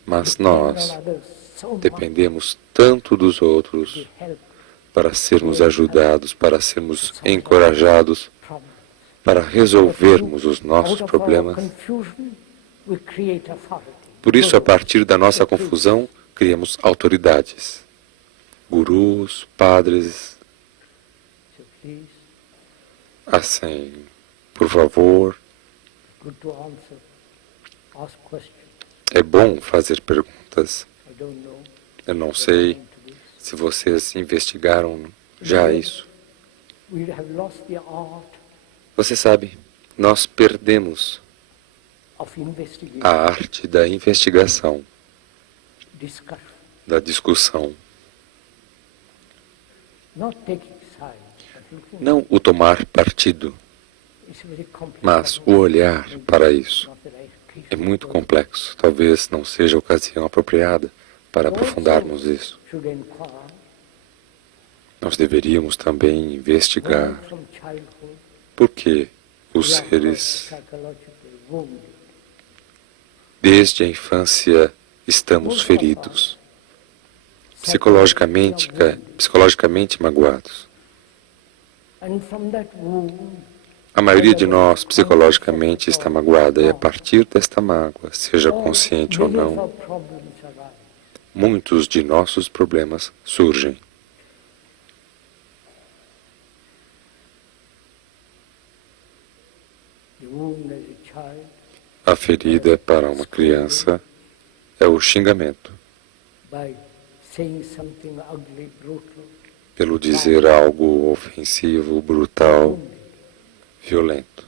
Mas depend on nós others so much dependemos tanto dos outros to help para sermos ajudados, para sermos encorajados, problems. para resolvermos os Out nossos of our problemas. confusion, we create authority. Por isso, a partir da nossa confusão, criamos autoridades. Gurus, padres, So please, assim, por favor, good to answer, ask questions. é bom fazer perguntas. I don't know. Eu não sei se vocês investigaram já isso. We have lost the art Você sabe, nós perdemos of investigation, a arte da investigação, discussion, da discussão. not taking sides. but looking Não o tomar partido, It's very complex. mas o olhar para isso. Not that I teach é muito complexo. Talvez não seja a ocasião apropriada para aprofundarmos isso. should inquire Nós deveríamos também investigar why from childhood por que os we are seres, psychologically wounded. desde a infância, estamos feridos, psicologicamente magoados. And from that wound, A maioria de nós psicologicamente está magoada e a partir desta mágoa, seja consciente ou many of não, our problems arise. muitos de nossos problemas surgem. The wound as a child A ferida para uma criança é o xingamento, by saying something ugly, brutal, pelo dizer algo ofensivo, brutal, wounded. violento.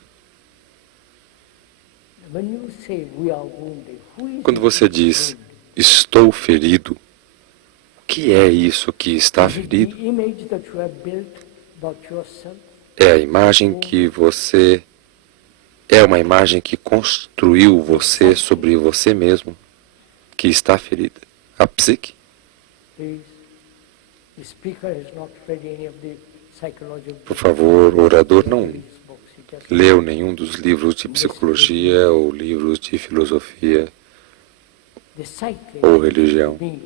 When you say we are wounded, who is Quando você diz, estou ferido, o que é isso que está ferido? the image that you have built about yourself? É a imagem que você... É uma imagem que construiu você sobre você mesmo, que está ferida. A psique. Please, the speaker has not read any of the psychological Por favor, o orador não books. He just leu nenhum dos livros de psicologia ou livros de filosofia the psyche ou religião. me,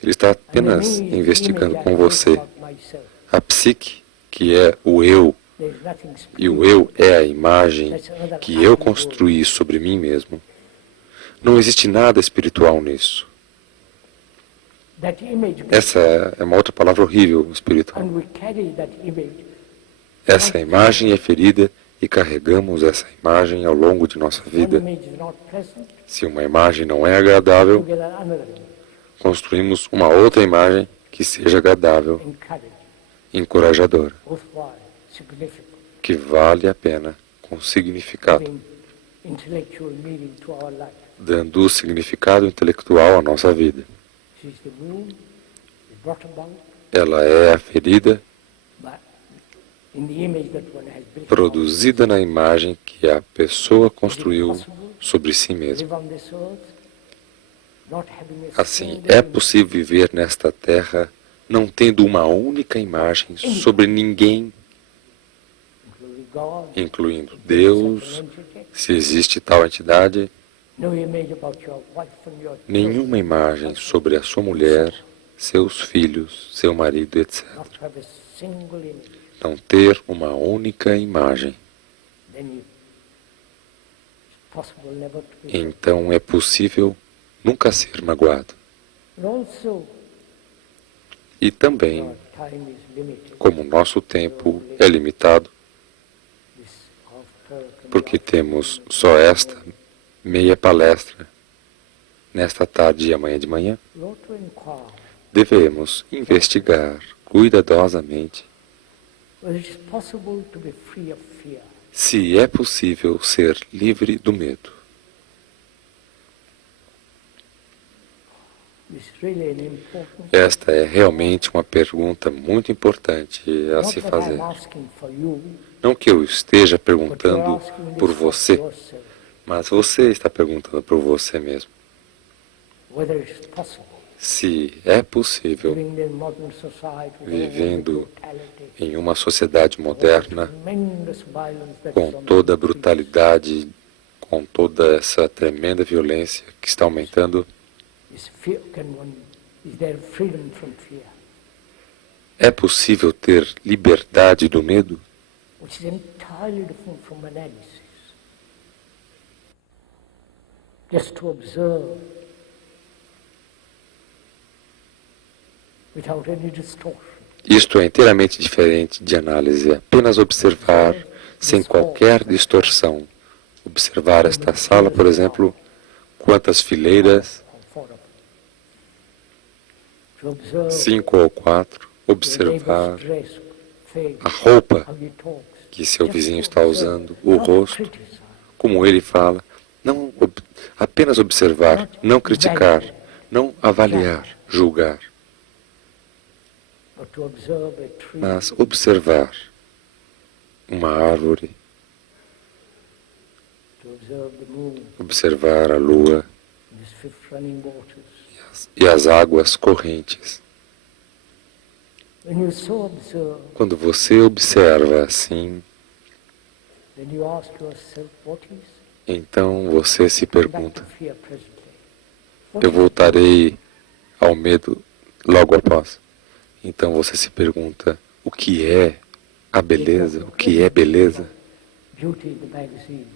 Ele está and apenas the me is the investigando image I com built você about myself. a psique, que é o eu, There is nothing e o spiritual. eu é a imagem que eu construí sobre mim mesmo. Não existe nada espiritual nisso. That image, Essa é uma outra palavra horrível, espiritual. and we carry that image. Essa imagem é ferida e carregamos essa imagem ao longo de nossa One vida. image is not present, Se uma imagem não é you agradável, get another image, construímos uma outra imagem que seja agradável, encouraging, encorajadora, worthwhile, significant, que vale a pena, com significado, giving intellectual meaning to our life. dando significado intelectual à nossa vida. This is the wound we brought about Ela é a ferida by, in the image that one has built. produzida na imagem que a pessoa Is it construiu possible sobre si to mesma. live on this earth, not having a Assim, single é image, possível viver nesta terra não tendo uma única imagem sobre ninguém, including God, incluindo such Deus, an entity, se existe tal entidade, no image about your wife and your nenhuma imagem sobre a sua mulher, seus filhos, seu marido, etc. not to have a single image, Não ter uma única imagem. then it's possible never to be. Então é possível nunca ser magoado. And also, E também, our time is limited. como nosso tempo é limitado, This half talk and porque half temos só esta meia palestra nesta tarde e amanhã de manhã, we ought to inquire devemos investigar cuidadosamente whether it is possible to be free of fear. se é possível ser livre do medo. It's really an important. Esta é realmente uma pergunta muito importante a Not se that fazer. I'm asking for you, Não que eu esteja but you're perguntando asking this por of você, yourself, mas você está perguntando por você mesmo. whether it's possible, Se é possível, living in modern society, with all the vivendo brutality, em uma sociedade moderna, tremendous violence that's com on toda a the streets, brutalidade, com toda essa tremenda violência que está aumentando, is there freedom from fear, é possível ter liberdade do medo? which is entirely different from analysis. Just to observe without any distortion. Isto é inteiramente diferente de análise, apenas observar sem qualquer distorção. Observar esta sala, por exemplo, quantas fileiras, Comfortable. To observe 5 ou 4, your observar neighbor's dress, face, a roupa how he talks. que seu Just vizinho to está observe, usando, o not rosto, criticize, como ele fala, não apenas observar, não criticar, não avaliar, julgar, but to observe a tree, mas observar uma árvore, to observe the moon observar a lua and the swift running waters. e as águas correntes. When you so observe, Quando você observa assim, then you ask yourself, what is? então você se Come back pergunta: to fear presently. What eu is voltarei ao medo logo após. Então você se pergunta: o que é a beleza? O que é beleza? beauty in the magazines?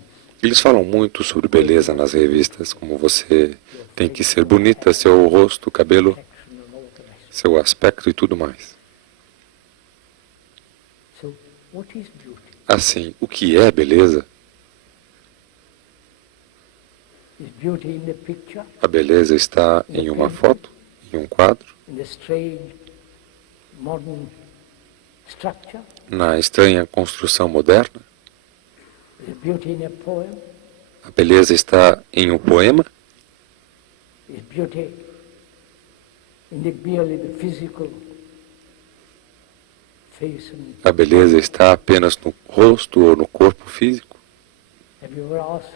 Eles falam muito sobre beleza nas revistas, como você tem que ser bonita, seu rosto, cabelo, Perfection and all the rest. seu aspecto e tudo mais. So, what is beauty? Assim, o que é beleza? Is beauty in the picture, A beleza está em uma foto, em um quadro, in the strange modern structure? na estranha construção moderna? Is beauty in a poem? A beleza está em um poema? Is beauty in merely the physical face and A beleza está apenas no rosto ou no corpo físico? have you ever asked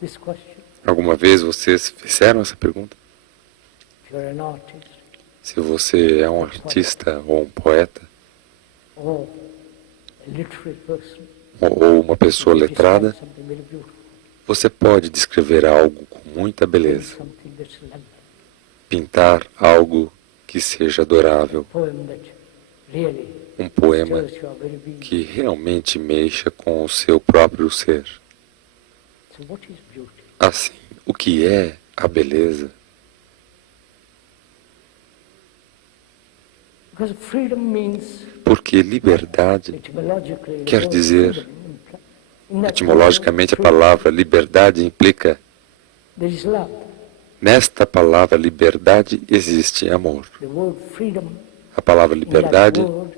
this question? Alguma vez vocês fizeram essa pergunta? If you're an artist Se você é um artista ou um poeta or a literary person, ou uma pessoa you letrada, describe something very beautiful, você pode descrever algo com muita beleza, something that's lovely, pintar algo que seja adorável, a poem that really um poema stirs your very being. que realmente mexa com o seu próprio ser. So what is beauty? Assim, o que é a beleza? Because freedom means, Porque liberdade, etymologically, the quer word dizer, freedom in that etimologicamente, a word, freedom, palavra liberdade implica, there is love. nesta palavra liberdade existe amor. The word freedom, A palavra in that liberdade, word,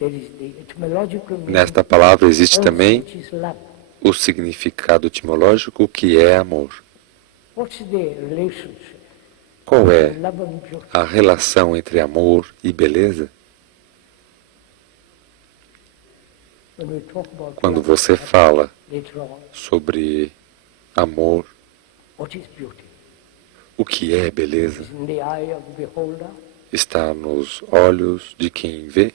there is the etymological meaning nesta palavra existe also, também which is love. o significado etimológico que é amor. What's the relationship Qual é between love and beauty? a relação entre amor e beleza? When we talk about Quando love, você fala later on, sobre amor, what is beauty? o que é beleza? Is in the eye of the beholder? Está nos olhos de quem vê?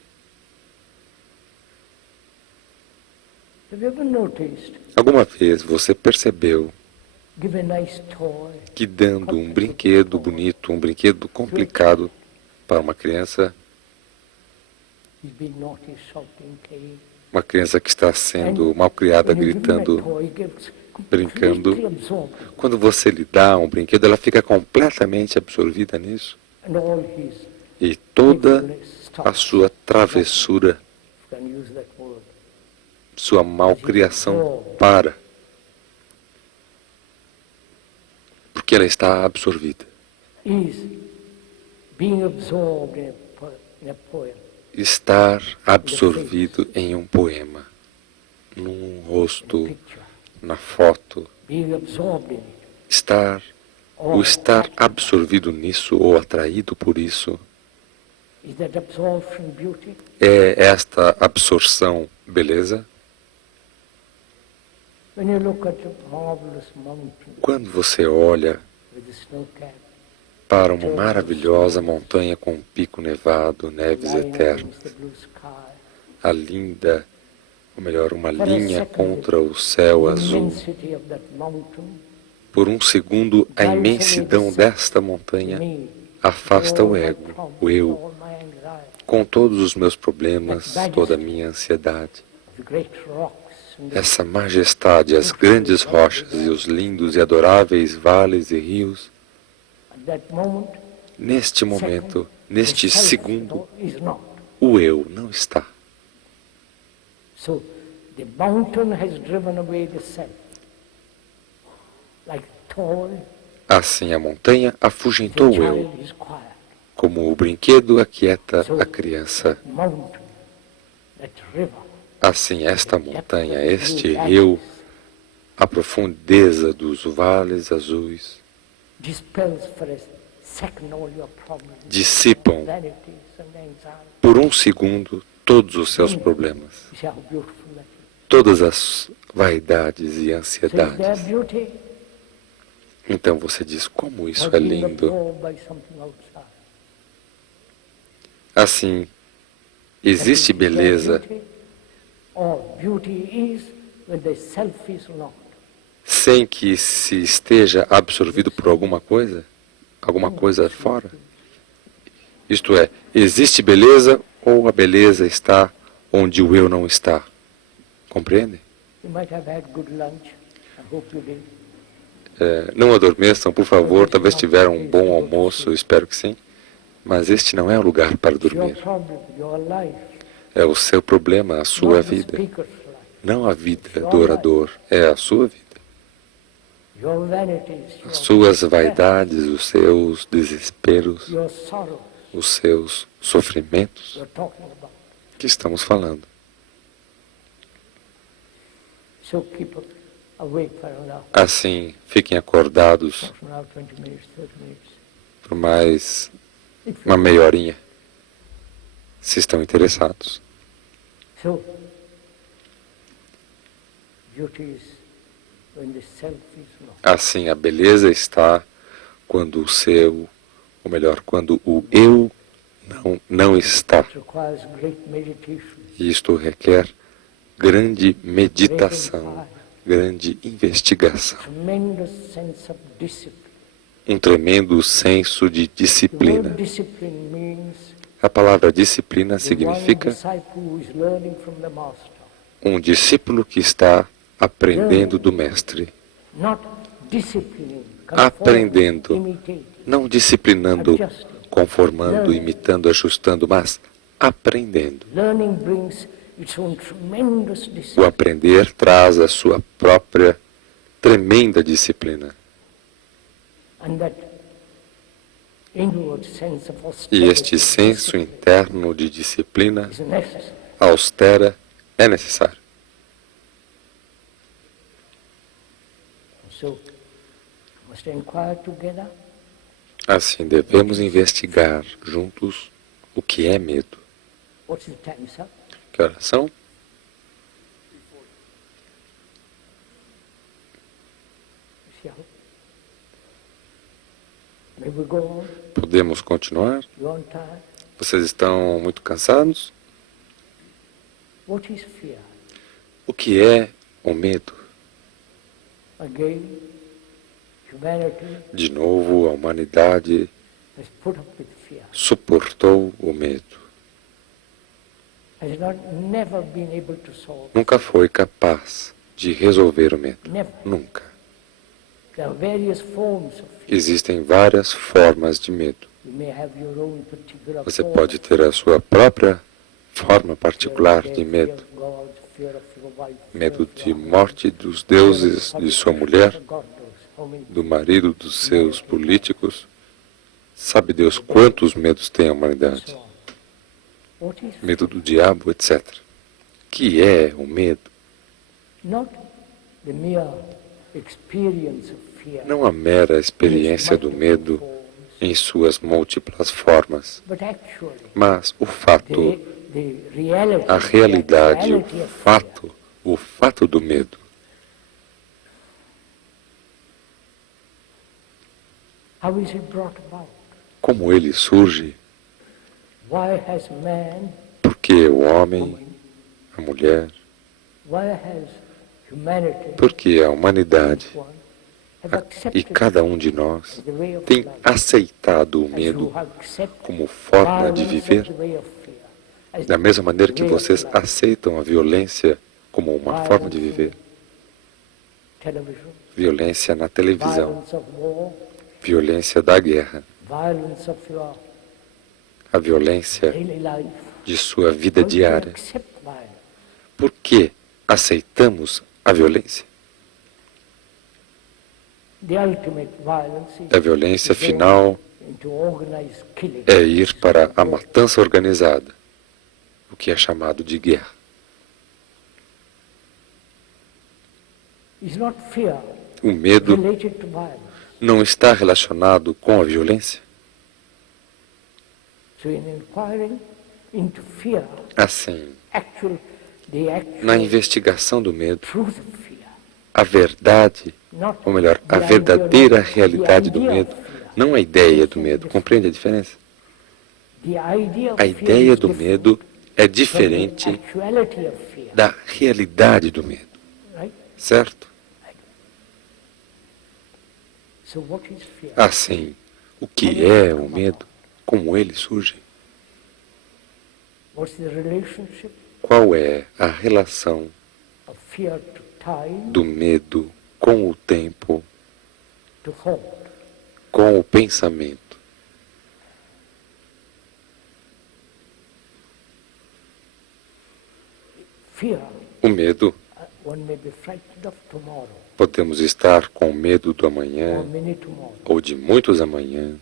Have you ever noticed, Alguma vez você percebeu give a nice toy, que dando um brinquedo bonito, um brinquedo complicado para uma criança, he's been naughty, shouting, playing, uma criança que está sendo mal criada, when you give him a gritando, toy, he gets brincando, completely absorbed, quando você lhe dá um brinquedo, ela fica completamente absorvida nisso. and all his E toda playfulness a stops. sua travessura, If you can use that word. sua malcriação para. Porque ela está absorvida. Is being absorbed in a poem. Estar absorvido em um poema, num rosto, Picture. na foto. Being absorbed in it. O estar absorvido nisso ou atraído por isso Is that absorption beauty? é esta absorção beleza? When you look at a marvelous mountain Quando você olha with the snow cap para uma maravilhosa montanha com um pico nevado, neves lying eternas, against the blue sky, a linda, ou melhor, uma linha contra o céu the azul. immensity of that mountain, Por um segundo, a imensidão desta montanha me, afasta o all my ego, problems, o eu, all my anxiety, com todos os meus problemas, toda a minha ansiedade. the great rocks and the Essa majestade, as grandes rochas e os lindos e adoráveis vales e rios, at that moment, neste momento, neste the self segundo, is not. o eu não está. So the mountain has driven away the self. Like a toy, Assim, a montanha the afugentou o eu, child is quiet. como o brinquedo aquieta a criança. Mountain, that river, Assim, esta montanha, este rio, a profundeza dos vales azuis, dispels for a second all your problems, dissipam vanities and anxiety. por um segundo todos os seus problemas. You see how beautiful that is. todas as vaidades e So is there ansiedades. beauty? Então você diz, como isso Or é being lindo. absorbed by something outside? Assim, existe Is there beleza beauty? Or beauty is when the self is not. sem que se esteja absorvido por alguma coisa fora? Isto é, existe beleza ou a beleza está onde o eu não está? Compreende? You might have had good lunch. I hope you did. Não adormeçam, por favor. Talvez tiveram um bom almoço, eu espero que sim. Mas este não é o lugar para It's your dormir. problem, your life, É o seu problema, a sua not the vida. speaker's life. Não a vida do orador, é a sua vida. Your vanities, As suas vaidades, os seus desesperos, your sorrows, os seus sofrimentos you're talking about. que estamos falando. So keep awake for now. Assim, fiquem acordados For now, 20 minutes, 30 minutes. por mais If uma you- meia horinha, se estão interessados. So, beauty is when the self is not. Assim, a beleza está quando o seu, ou melhor, quando o eu não está. It requires great meditation, E isto requer grande meditação, grande investigação, tremendous sense of discipline. um tremendo senso de The disciplina. word discipline means A palavra disciplina the one significa disciple who is learning from the master, um discípulo que está aprendendo do mestre, not disciplining, Aprendendo. conforming, imitating, não disciplinando, adjusting. conformando, imitando, ajustando, mas aprendendo. Learning brings its own tremendous O discipline. aprender traz a sua própria tremenda disciplina. And that inward sense of E austerity, este senso discipline, interno de disciplina is necessary. austera é necessário. So, must inquire together Assim, devemos investigar juntos o que é medo. what's the time, sir? Que horas são? See how? May we go on? Podemos continuar? You on time? Vocês estão muito cansados? What is fear? O que é o medo? Again, humanity De novo, a humanidade has put up with fear. suportou o medo. Has never been able to solve. Nunca foi capaz de resolver o medo. Never. Nunca. There are various forms of fear. Existem várias formas de medo. You may have your own particular Você form. pode ter a sua própria forma Fear particular of de death, medo. fear of God, fear of your wife, Medo fear of de your morte dos deuses, de sua mulher, God knows how many. do marido, dos seus políticos. Sabe Deus quantos medos tem a humanidade? So on. What is Medo do diabo, etc. Que é o medo? not the mere experience of fear, Não a mera in its experiência do multiple medo forms, em suas múltiplas formas, but actually mas o fato, the reality, a realidade, the actuality of o fato do medo. fear. How is it brought about? Como ele surge? Why has man, Porque o homem, woman, a mulher, why has humanity, porque a humanidade one, have e accepted cada um de nós the way of tem life, aceitado o as medo you accept como forma de violence as viver, the way of fear, as da mesma maneira que the way of vocês life. aceitam a violência como uma forma de viver. Television, Violência na televisão, violence of war, violência da guerra, violence of your a violência daily life. de sua vida Why do you diária. accept violence? Por que aceitamos a violência? The ultimate violence is A violência to go final into organized killing. é ir para a matança organizada, o que é chamado de guerra. Is not fear O medo related to violence? não está relacionado com a violência. So in inquiring into fear, Assim, actual the actual na investigação do medo, truth of fear, a verdade, not ou melhor, a the verdadeira ideology, realidade the do idea medo, of fear. não a ideia do medo. Compreende a diferença? The idea of A fear ideia is do different medo é from the diferente actuality of fear, da realidade do medo, right? certo? So what is fear? Assim, o que é o medo? Como ele surge? What's the relationship Qual é a relação of fear to time, do medo com o tempo, to thought? com o pensamento? Fear, O medo, one may be frightened of tomorrow podemos estar com medo do or amanhã many tomorrow. ou de muitos amanhãs,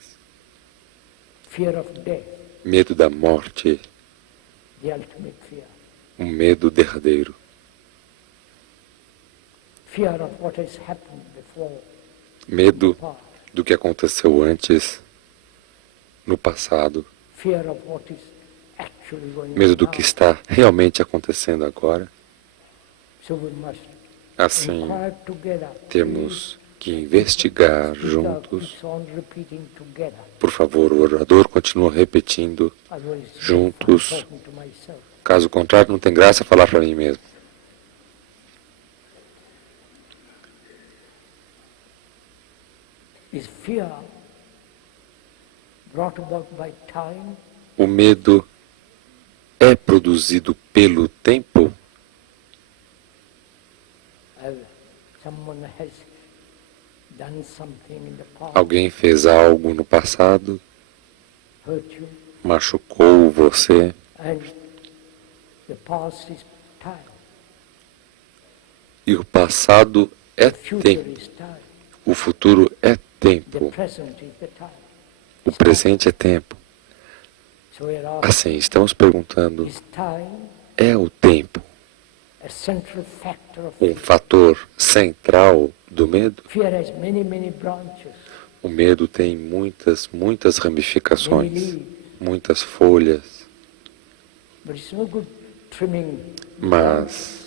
Fear of death, medo da morte, the ultimate fear. um medo derradeiro, Fear of what has happened before, medo past. do que aconteceu antes, no passado, Fear of what is actually going medo on do now. que está realmente acontecendo agora. So we must Assim, inquire together. temos que investigar Speaker juntos. keeps on repeating together. Por favor, o orador continua repetindo. Otherwise, it's Juntos. talking to myself. Caso contrário, não tem graça falar para mim mesmo. Is fear brought about by time? O medo é produzido pelo tempo? Someone has done something in the past, Alguém fez algo no passado, hurt you, machucou você, and the past is time. e o passado é The future tempo, is time. o futuro é The tempo, present is the time. o presente é tempo. So we are asking, Assim, estamos perguntando, is time é o tempo a central factor of um fear? fator central do medo? Fear has many, many branches, O medo tem muitas many ramificações, leaves, muitas folhas, but it's no good trimming the mas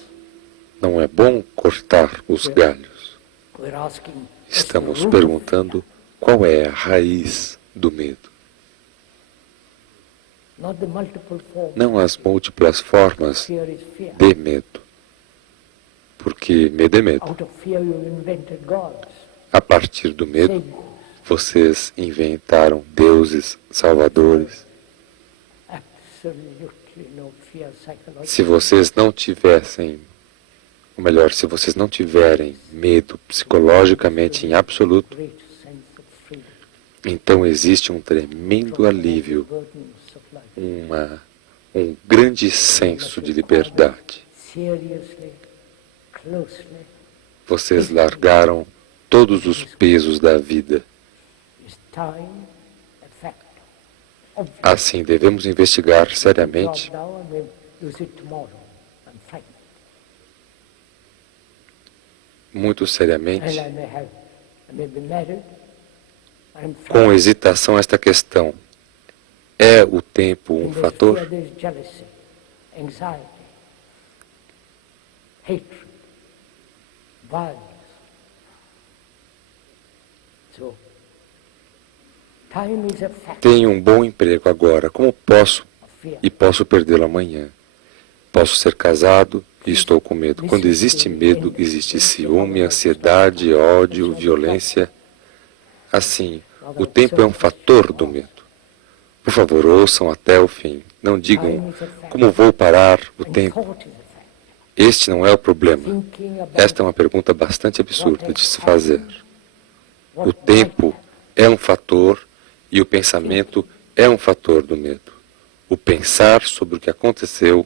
não é bom cortar os galhos. branches. We're asking, what's the Estamos root of perguntando qual é a raiz do medo. fear? Not the multiple forms. Não as múltiplas formas Fear is fear. de medo. Porque medo é medo. Out of fear you invented gods, A partir do medo, saviors. vocês inventaram deuses, salvadores. Absolutely no fear psychology. Se vocês não tivessem, ou melhor, se vocês não tiverem medo psicologicamente em absoluto, Great sense of freedom então existe um tremendo from all the alívio, burdens of life. um grande senso de liberdade. Seriously, closely, Vocês largaram todos os pesos da vida. is time a factor? Obviously, Assim, devemos investigar job seriamente, now and we'll use it tomorrow. I'm frightened. muito And seriamente, I may be married. I'm com frightened. hesitação esta questão. É o tempo um In the fator? fear there's jealousy, anxiety, hatred, violence. So, time is a factor Tenho um bom emprego agora, como posso of fear. e posso perdê-lo amanhã? Posso ser casado e estou com medo. Quando existe medo, existe ciúme, ansiedade, ódio, violência. Assim, o tempo é um fator do medo. Por favor, ouçam até o fim. Não digam, como vou parar o And tempo? thought is a factor. Este não é o problema. Thinking about Esta é uma pergunta bastante absurda de se fazer. what O might tempo happen. é um fator e o pensamento é um fator do medo. O pensar sobre o que aconteceu,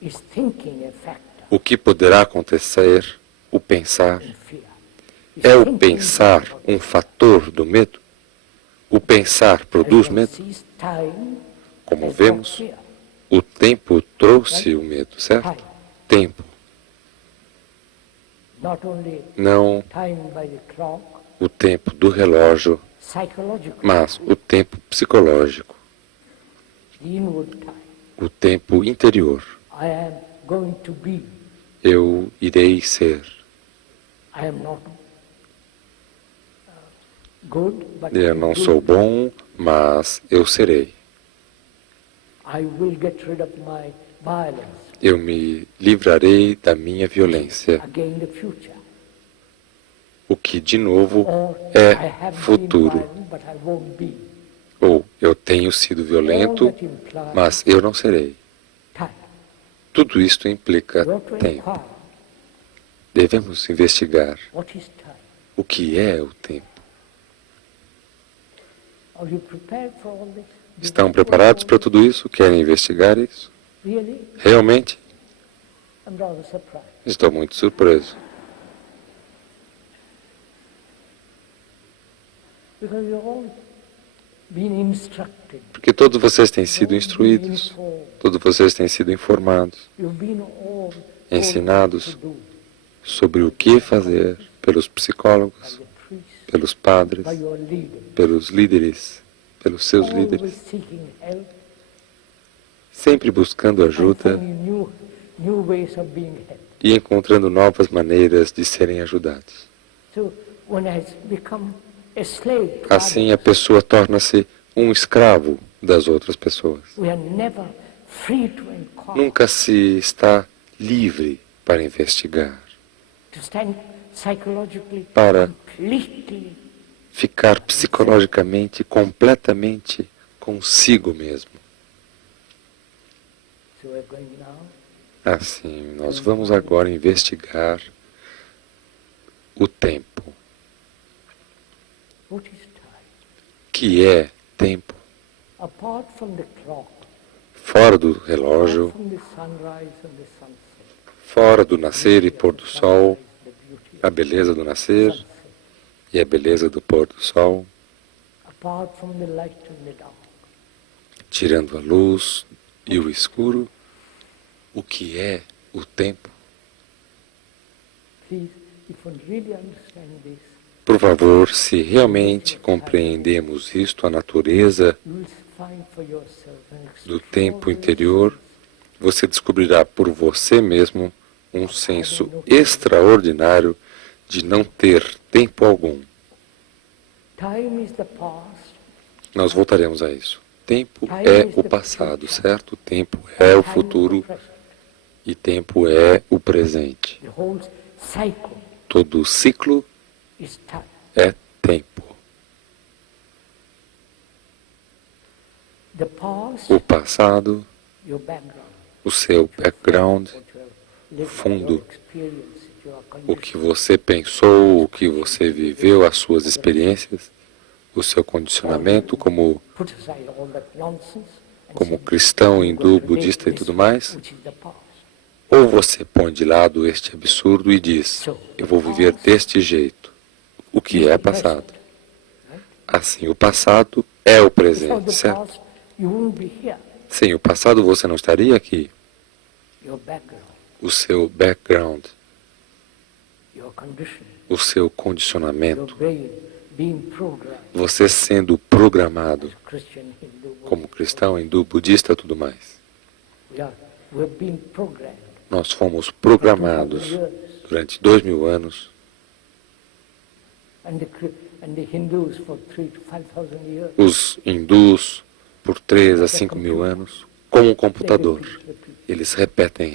Is thinking a factor o que poderá acontecer, o pensar. in fear? Is É o thinking pensar um fator do medo? O pensar produz medo? Time Como has vemos, brought fear. o tempo trouxe o medo, certo? Time. Tempo, Not only não time by the clock, o tempo do relógio, psychological, mas o tempo psicológico, the inward time. o tempo interior. I am going to be. Eu irei ser. I am not good, but I Eu não will sou be. bom, mas eu serei. I will get rid of my violence Eu me livrarei da minha violência, again in the future. o que de novo Or I é have been futuro. violent, but I won't be. Ou eu tenho sido All violento, that implies mas eu não serei. time. Tudo isto implica You ought to tempo. inquire, Devemos investigar what is time? o que é o tempo. Are you prepared for all this? Estão preparados para tudo isso? Querem investigar isso? Really? Realmente? I'm rather surprised. Estou muito surpreso. Because you've all been instructed. Porque todos vocês têm sido You've been instruídos, informed. todos vocês têm sido informados, You've been all ensinados told what to do sobre o que fazer pelos by psicólogos, the priest, pelos padres, by your leader. pelos líderes, pelos seus Always líderes, seeking help sempre buscando and ajuda finding new ways of being helped. e encontrando novas maneiras de serem ajudados. So one has become a slave to Assim a others. pessoa torna-se um escravo das outras pessoas. We are never free to inquire, Nunca se está livre para investigar, to stand psychologically para completely. ficar psicologicamente completamente consigo mesmo. So we're going now Assim, nós vamos agora investigar o tempo. what is time? Que é tempo? Apart from the clock, Fora do apart relógio, from the sunrise and the sunset, fora do nascer e pôr do sol, the beauty a of beleza do nascer sunset, e a beleza do pôr do sol, apart from the light and the dark, tirando a luz e o escuro, o que é o tempo? please, if one really understand this, Por favor, se realmente compreendemos isto, a natureza you will find for yourself an do tempo extraordinary interior, sense você descobrirá por você mesmo um senso extraordinário de não ter tempo algum. Time is the past. Nós voltaremos a isso. Tempo é o passado, certo? Tempo é o Time is the futuro present. e tempo é o presente. The whole cycle Todo ciclo is time. é tempo. The past, O passado, your background, o seu background, what you have lived, fundo, your experiences, your o que conditions, você pensou, o que você viveu, as suas experiências, o seu condicionamento como, put aside all that nonsense and como say, cristão, "I'm hindu, going to live budista e this tudo way, mais, which is the past." ou você põe de lado este absurdo e diz, eu vou viver deste jeito, o que é passado. Assim, o passado é o Without presente, the certo? past, you wouldn't be here. Sem o passado você não estaria aqui. Your background, O seu background, your condition, o seu your condicionamento, brain being programmed, você sendo programado Christian, Hindu, como cristão, hindu, budista, tudo mais. we're being programmed. Nós fomos for programados 2000 years. durante 2000 anos, And the Hindus for 3,000 to 5,000 years. os hindus por 3 a 5 mil anos, com um computador. They repeat. Eles repetem.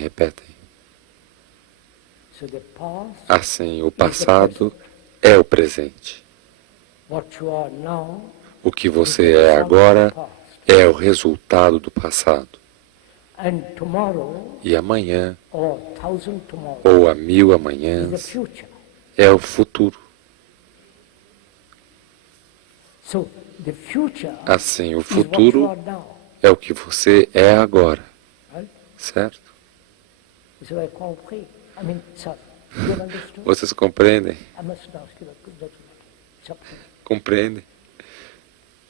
So the past, Assim, o passado é o presente. what you are now, O que você é agora é o resultado do passado. and tomorrow, E amanhã, or 1,000 tomorrow, ou a 1000 is the amanhãs, future. é o futuro. So the future Assim, o is what you futuro are now, é o que você é agora, right? certo? So I compris. I mean, sorry, you understood? Vocês compreendem? I must ask you that. It's up to you. Compreendem?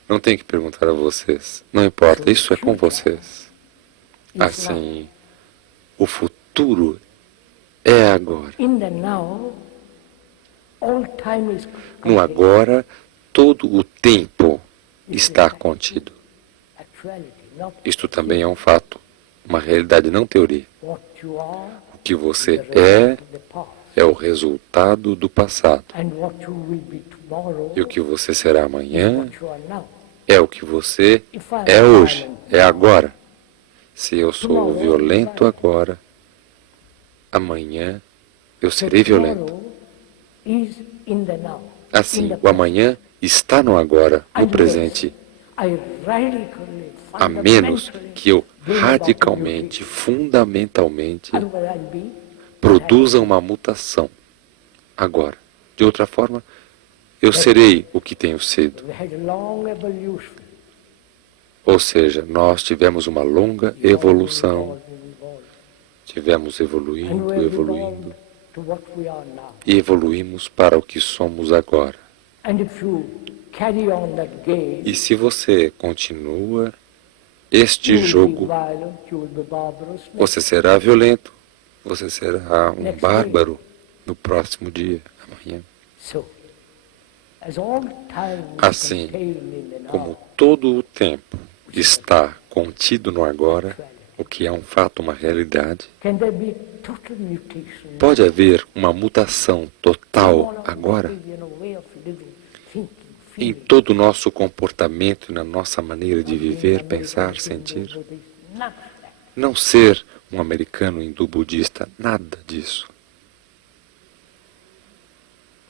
Não tem que perguntar a vocês. Não importa, isso é com vocês. It's now. Assim, o futuro é agora. In the now, all time is No contained. agora, todo o tempo está contido. Actuality, not Isto também é um fato, uma realidade, não teoria. What you are O que você is the result of the past. é o resultado do passado. And what you will be tomorrow E o que você será is amanhã what you are now. é o que você If I é am hoje, violent é now, agora. Se eu sou tomorrow I'll be violento violent. agora, amanhã eu So serei violento. tomorrow is in the now, in Assim, the o amanhã está no agora, no Unless presente, I radically, a menos fundamentally que eu bring about radicalmente, mutation. fundamentalmente, Otherwise I'll be produza uma mutação agora. De outra forma, eu serei o que tenho sido. We had a long evolution. Ou seja, nós tivemos uma longa evolução, Evolved. tivemos And evoluindo, we have evoluindo, evolved to what we are now. e evoluímos para o que somos agora. And if you carry on that game, E se você continua you este will be jogo, violent, you will be barbarous. você será violento, você será um Next bárbaro no próximo dia, amanhã. So, as all time is Assim, contained in the now, como todo o tempo está contido no agora, o que é um fato, uma realidade, can there be total mutation? pode haver uma mutação total agora Way of living, thinking, em feeling. todo o nosso comportamento e na nossa maneira de viver, pensar, sentir. Não ser um americano hindu budista, nada disso.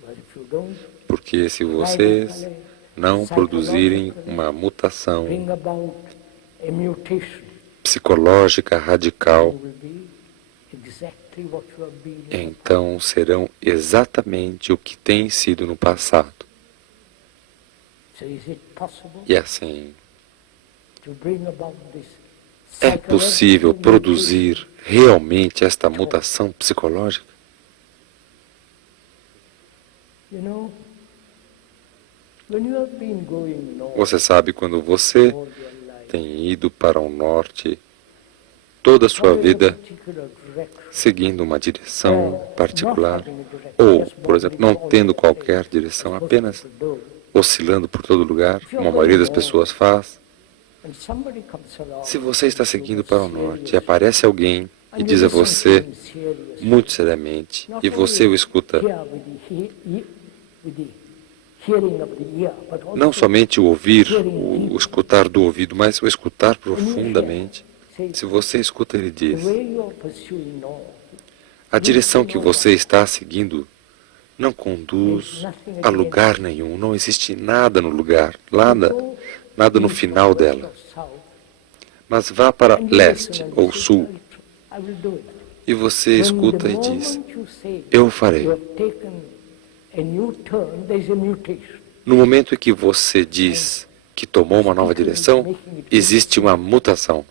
But if you don't Porque se vocês não produzirem uma mutação bring about a mutation, psicológica you radical, will be exactly what you have been. então serão exatamente o que tem sido no passado. So is it possible E assim, to bring about this é possível psychological produzir realmente esta mutação psicológica? mutation? You know, when you have been going north Você sabe, quando você all your life, tem ido para o norte toda a sua following a vida particular direction, seguindo uma direção or particular, not having a direction, ou, just por exemplo, não wandering all tendo over the qualquer place, direção, as most apenas people do. oscilando por todo lugar, como a maioria das pessoas faz. And somebody comes along, Se você está seguindo para o norte e serious, aparece alguém e and diz you a listen to você him seriously, muito seriamente, not e você o only escuta, hear with the hearing of the ear, but also não somente o ouvir, o escutar do ouvido, mas o escutar profundamente. say, Se você escuta, ele the diz, way you are pursuing north, a direção que você está seguindo não conduz a lugar nenhum, não existe nada no lugar, nada no final dela. Mas vá para leste ou sul e você escuta e diz, eu o farei. No momento em que você diz que tomou uma nova direção, existe uma mutação.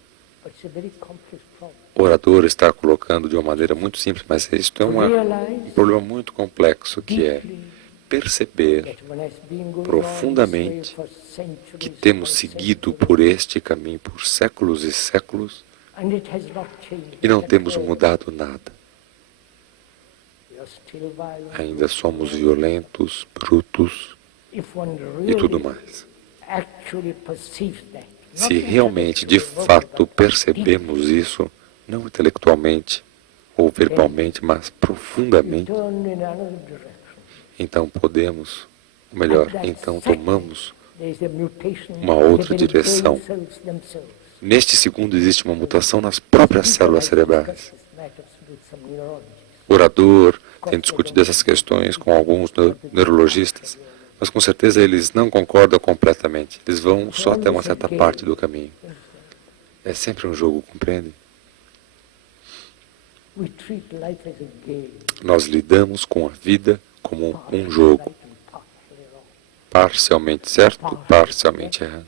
O orador está colocando de uma maneira muito simples, mas isto é um problema muito complexo, que é perceber profundamente que temos seguido por este caminho por séculos e séculos e não temos mudado nada. Ainda somos violentos, brutos e tudo mais. Se realmente, de fato, percebemos isso, não intelectualmente ou verbalmente, mas profundamente, então podemos, ou melhor, então tomamos uma outra direção. Neste segundo existe uma mutação nas próprias células cerebrais. O orador tem discutido essas questões com alguns neurologistas, mas com certeza eles não concordam completamente. Eles vão só até uma certa parte do caminho. É sempre um jogo, compreende? Nós lidamos com a vida como um jogo, parcialmente certo, parcialmente errado.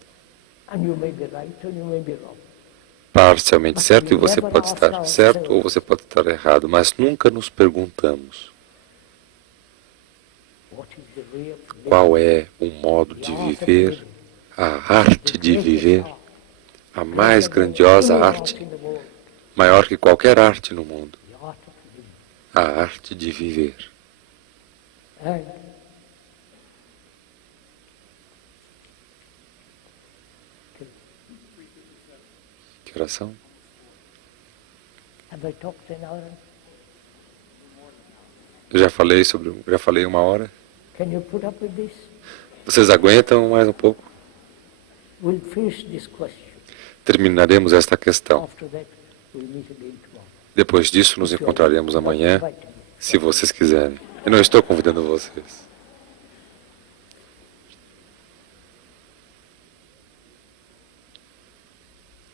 Parcialmente certo, e você pode estar certo ou você pode estar errado, mas nunca nos perguntamos qual é o modo de viver, a arte de viver, a mais grandiosa arte, maior que qualquer arte no mundo, a arte de viver. Que oração? Have I talked an hour? Eu já falei 1 hora. Can you put up with this? Vocês aguentam mais um pouco? We'll finish this question. Terminaremos esta questão. After that, we'll meet again tomorrow. Depois disso, nos encontraremos amanhã, se vocês quiserem. Eu não estou convidando vocês.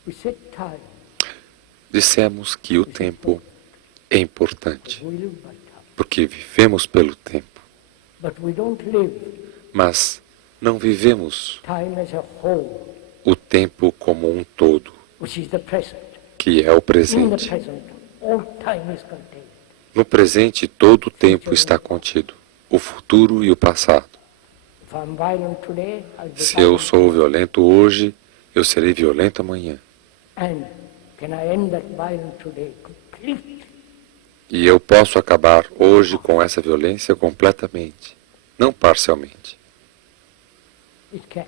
We said time. Dissemos que o tempo é importante, We live by time. porque vivemos pelo tempo. But we don't live Mas não vivemos time as a whole, o tempo como um todo, which is the present. que é o In the presente. present, all time is contained. No presente, todo o tempo está contido, o futuro e o passado. If I'm violent today, I'll be Se eu violent. sou violento hoje, eu serei violento amanhã. And can I end that violence today completely? E eu posso acabar hoje com essa violência completamente, não parcialmente. It can.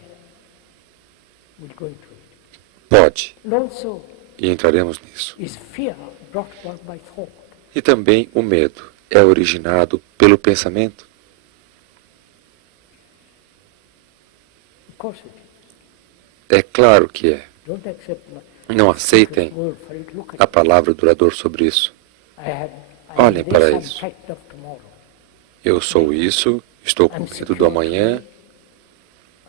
We'll go into it. Pode, And also, e entraremos nisso. is fear brought about by thought? E também o medo é originado pelo pensamento? Of course it is. É claro que é. Don't accept my Não aceitem word for it. Look at a palavra do orador sobre isso. I Olhem am para this, I'm isso. frightened of tomorrow. Eu sou isso, estou com medo do amanhã,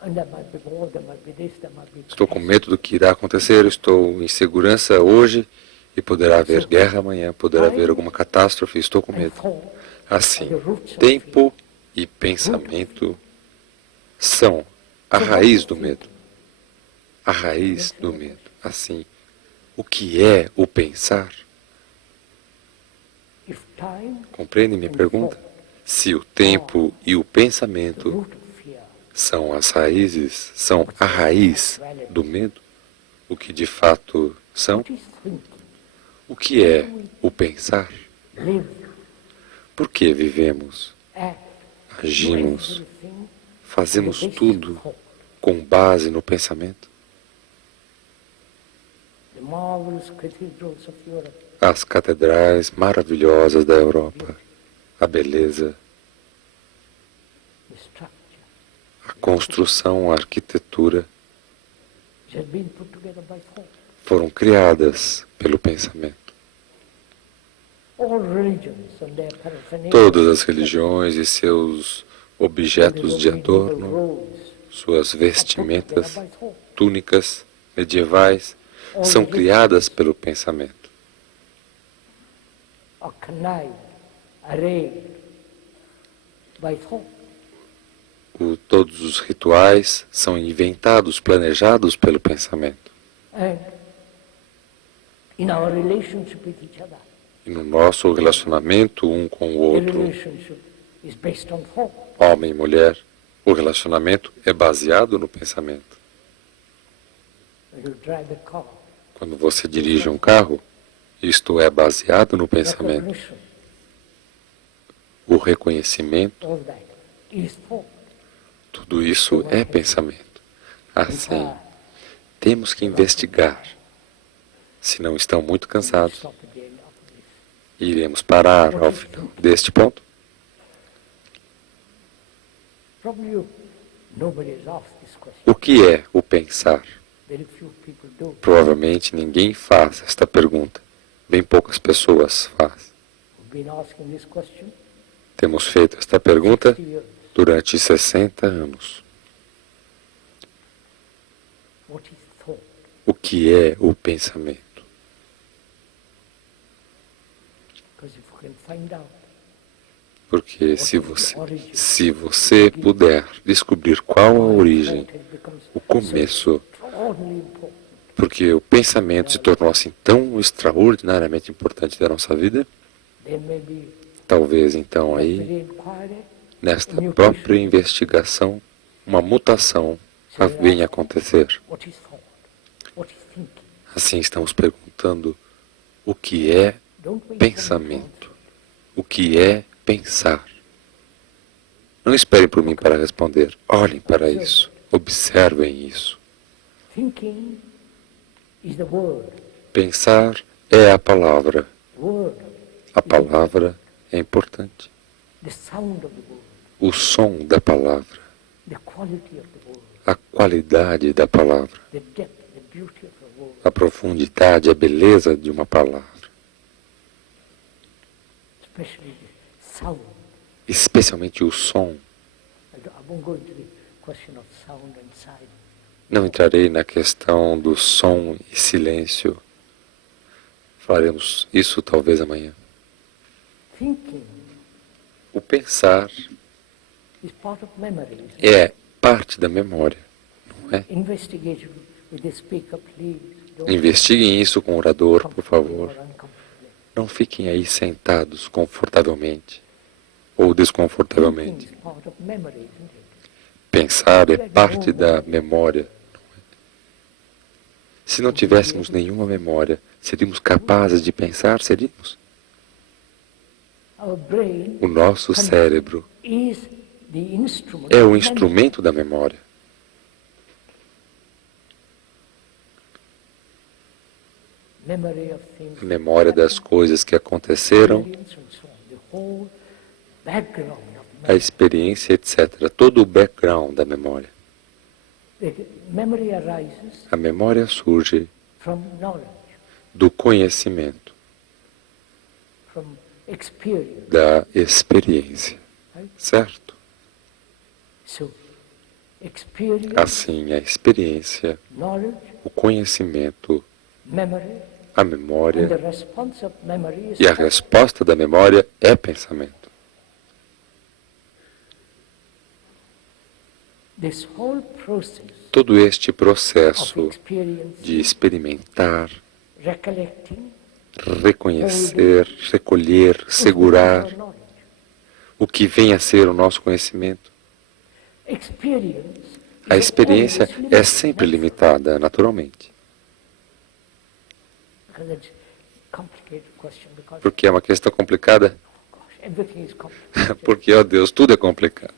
And there might be war, there might be this, there might be estou com medo do que irá acontecer, estou em segurança hoje e poderá haver guerra amanhã, poderá haver alguma catástrofe, estou com and medo. thought. Assim, tempo e pensamento são a raiz do medo. A raiz do medo. Assim, o que é o pensar? If time, Compreende minha pergunta? Se o tempo e o pensamento root of fear, são as raízes, são a raiz do medo, o que de fato são? what is thinking? O que é o pensar? Live, Por que vivemos, act, agimos, everything fazemos on the basis tudo of thought. com base no pensamento? The marvelous cathedrals of Europe, As catedrais maravilhosas da Europa, a beleza, the structure, a construção, a arquitetura which has been put together by thought. foram criadas pelo pensamento. All religions and their paraphernalia, Todas as religiões e seus objetos de and the medieval adorno, robes suas are put vestimentas, together by thought. túnicas medievais, All são the criadas pelo pensamento. are connived, arrayed by thought. Todos os rituais são inventados, planejados pelo pensamento. And in our relationship with each other, E no nosso relacionamento um com o the outro, relationship is based on thought. homem e mulher, o relacionamento é baseado no pensamento. When you drive a car, Quando você dirige um carro, isto é baseado no pensamento. recognition, O reconhecimento, all that is thought. tudo isso é pensamento. Assim, Entire. temos que investigar. Se não estão muito cansados, Stop again after this. iremos parar ao final deste ponto. Probably nobody has asked this question. O que é o pensar? Very few people do. Provavelmente ninguém faz esta pergunta. Bem poucas pessoas fazem. We've been asking this question Temos feito esta pergunta 60 years. durante 60 anos. What is thought? O que é o pensamento? Because if we can find out Porque se você puder descobrir qual a origem, thought, it becomes o começo, extraordinarily important. porque o pensamento se tornou assim tão extraordinariamente importante da nossa vida, There may be talvez então very aí, inquiry, nesta própria investigação, uma mutação venha acontecer. what is thought? What is thinking? Assim estamos perguntando o que é Don't wait for pensamento, o que é pensar. Não esperem por mim para responder, olhem para isso, observem isso. Thinking is the word. Pensar é a palavra, word, A palavra é importante. the sound of the word, O som da palavra, the quality of the word, a qualidade da palavra, the depth, the beauty of the word, a profundidade, a beleza de uma palavra. especially the sound. Especialmente o som. I won't go into the question of sound and silence. Não entrarei na questão do som e silêncio. Falaremos isso talvez amanhã. Thinking O pensar is part of memory. Isn't it? é parte da memória, não é? Investigate with the speaker, please. Don't Investiguem isso com o orador, por comfortably favor. or uncomfortably. Não fiquem aí sentados confortavelmente ou desconfortavelmente. Thinking is part of memory, isn't it? Pensar é parte da memória. Se não tivéssemos nenhuma memória, seríamos capazes de pensar? Seríamos? Our brain O nosso cérebro is the instrument é o of memory. instrumento da memória. Memory of things, A memória das coisas que aconteceram, experience and so on. The whole background of a memory. experiência, etc. Todo o background da memória. The memory arises A memória surge from knowledge, do conhecimento, from experience. da experiência. Right? Certo? So, experience, Assim, a experiência, knowledge, o conhecimento, memory, a and the memória response of memory is e a thought. resposta da memória é pensamento. This whole process Todo este of processo experience, de experimentar, recollecting, reconhecer, recolher, segurar our knowledge. o que vem a ser o nosso conhecimento. Experience A is experiência always é limited, sempre right? limitada, naturalmente, Because it's a complicated question because, porque é uma questão complicada, gosh, everything is complicated. porque, ó Deus, tudo é complicado.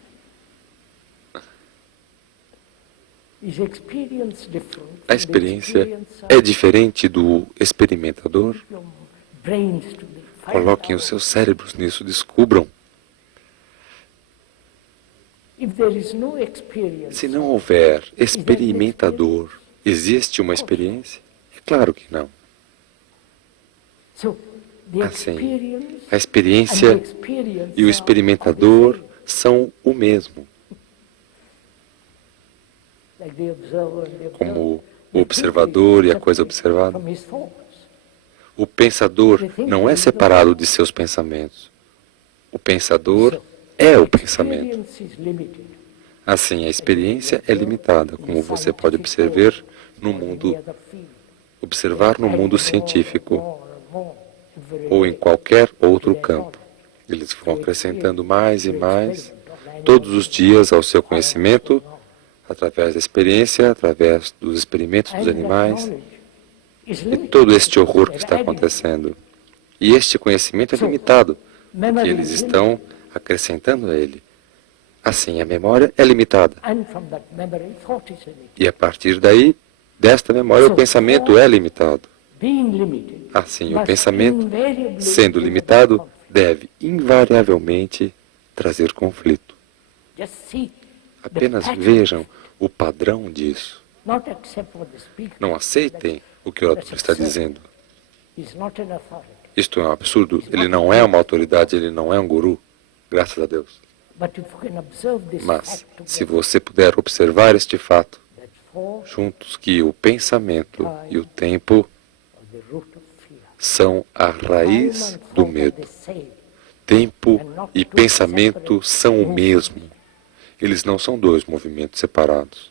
Is experience different from A the experiência experience é of diferente do experimentador. your brains to be find Coloquem out. os seus cérebros nisso, descubram. If there is no experience, Se não houver experimentador, existe uma experiência? É claro que não. so the Assim, experience a and experiência the experience e o are experimentador the same. são o mesmo, Like the observer and the como observer. o observador e a coisa observada. From his thoughts. O pensador não é separado de seus pensamentos. O pensador é o pensamento. Experience is limited. Assim, a experiência é limitada, como você pode observar no mundo, observar no mundo científico ou em qualquer outro campo. Eles vão acrescentando mais e mais todos os dias ao seu conhecimento, através da experiência, através dos experimentos dos animais e todo este horror que está acontecendo. E este conhecimento é limitado, porque eles estão acrescentando a ele. Assim, a memória é limitada. E a partir daí, desta memória, o pensamento é limitado. Assim, o pensamento, sendo limitado, deve invariavelmente trazer conflito. Apenas vejam o padrão disso. Não aceitem o que o orador está dizendo. Isto é um absurdo. Ele não é uma autoridade, ele não é um guru. Graças a Deus. Mas, se você puder observar este fato, juntos, que o pensamento e o tempo são a raiz do medo. Tempo e pensamento são o mesmo. Eles não são dois movimentos separados.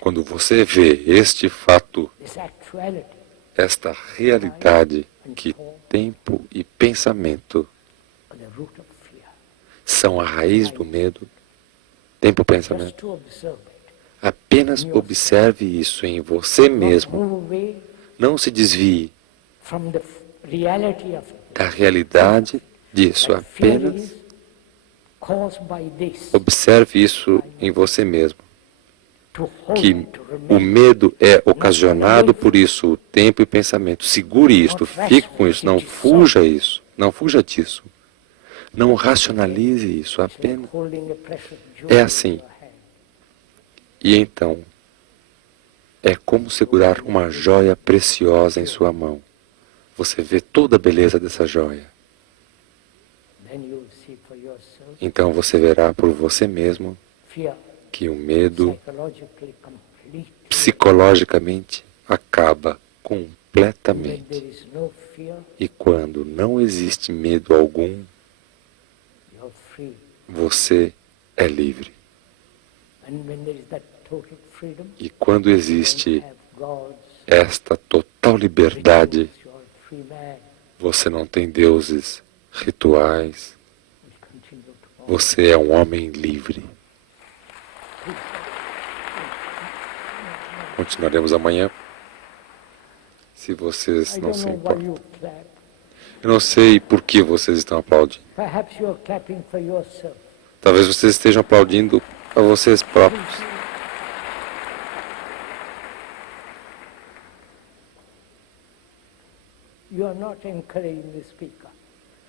Quando você vê este fato, esta realidade, que tempo e pensamento são a raiz do medo, tempo e pensamento, apenas observe isso em você mesmo. Não se desvie da realidade disso, apenas observe isso em você mesmo. to hold que it, to o remember. medo é ocasionado por isso, o tempo e pensamento. Segure isto, fique com isso, não fuja isso, não fuja disso. Não racionalize isso, It's like apenas. holding a precious jewel É in assim. your hand. E então, é como segurar uma joia preciosa em sua mão. Você vê toda a beleza dessa joia. Then you will see for yourself Então você verá por você mesmo fear que o medo psychologically complete. psicologicamente acaba And when completamente. there is no fear, E quando não existe medo algum, you're free. você é livre. And when there is that total freedom, E quando you existe don't have gods, esta total liberdade, rituals, you're a free man. você não tem deuses, rituais, We continue tomorrow. você é um homem livre. Continuaremos amanhã. Se vocês I não don't se know why importam. you clap. Eu não sei por que vocês estão aplaudindo. Perhaps you're clapping for yourself. Talvez vocês estejam aplaudindo a vocês próprios. You are not encouraging the speaker.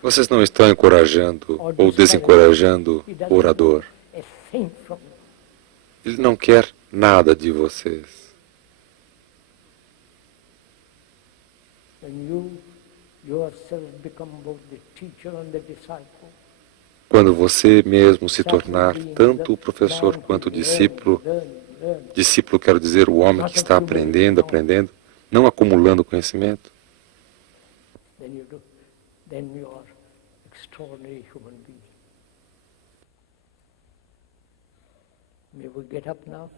Vocês não estão encorajando ou desencorajando He o doesn't orador. want a thing from you. Ele não quer nada de vocês. When you yourself become both the teacher and the disciple, Quando você mesmo se tornar tanto o professor quanto o discípulo, discípulo quero dizer o homem que está aprendendo, não acumulando conhecimento, then you are extraordinary human being. May we get up now?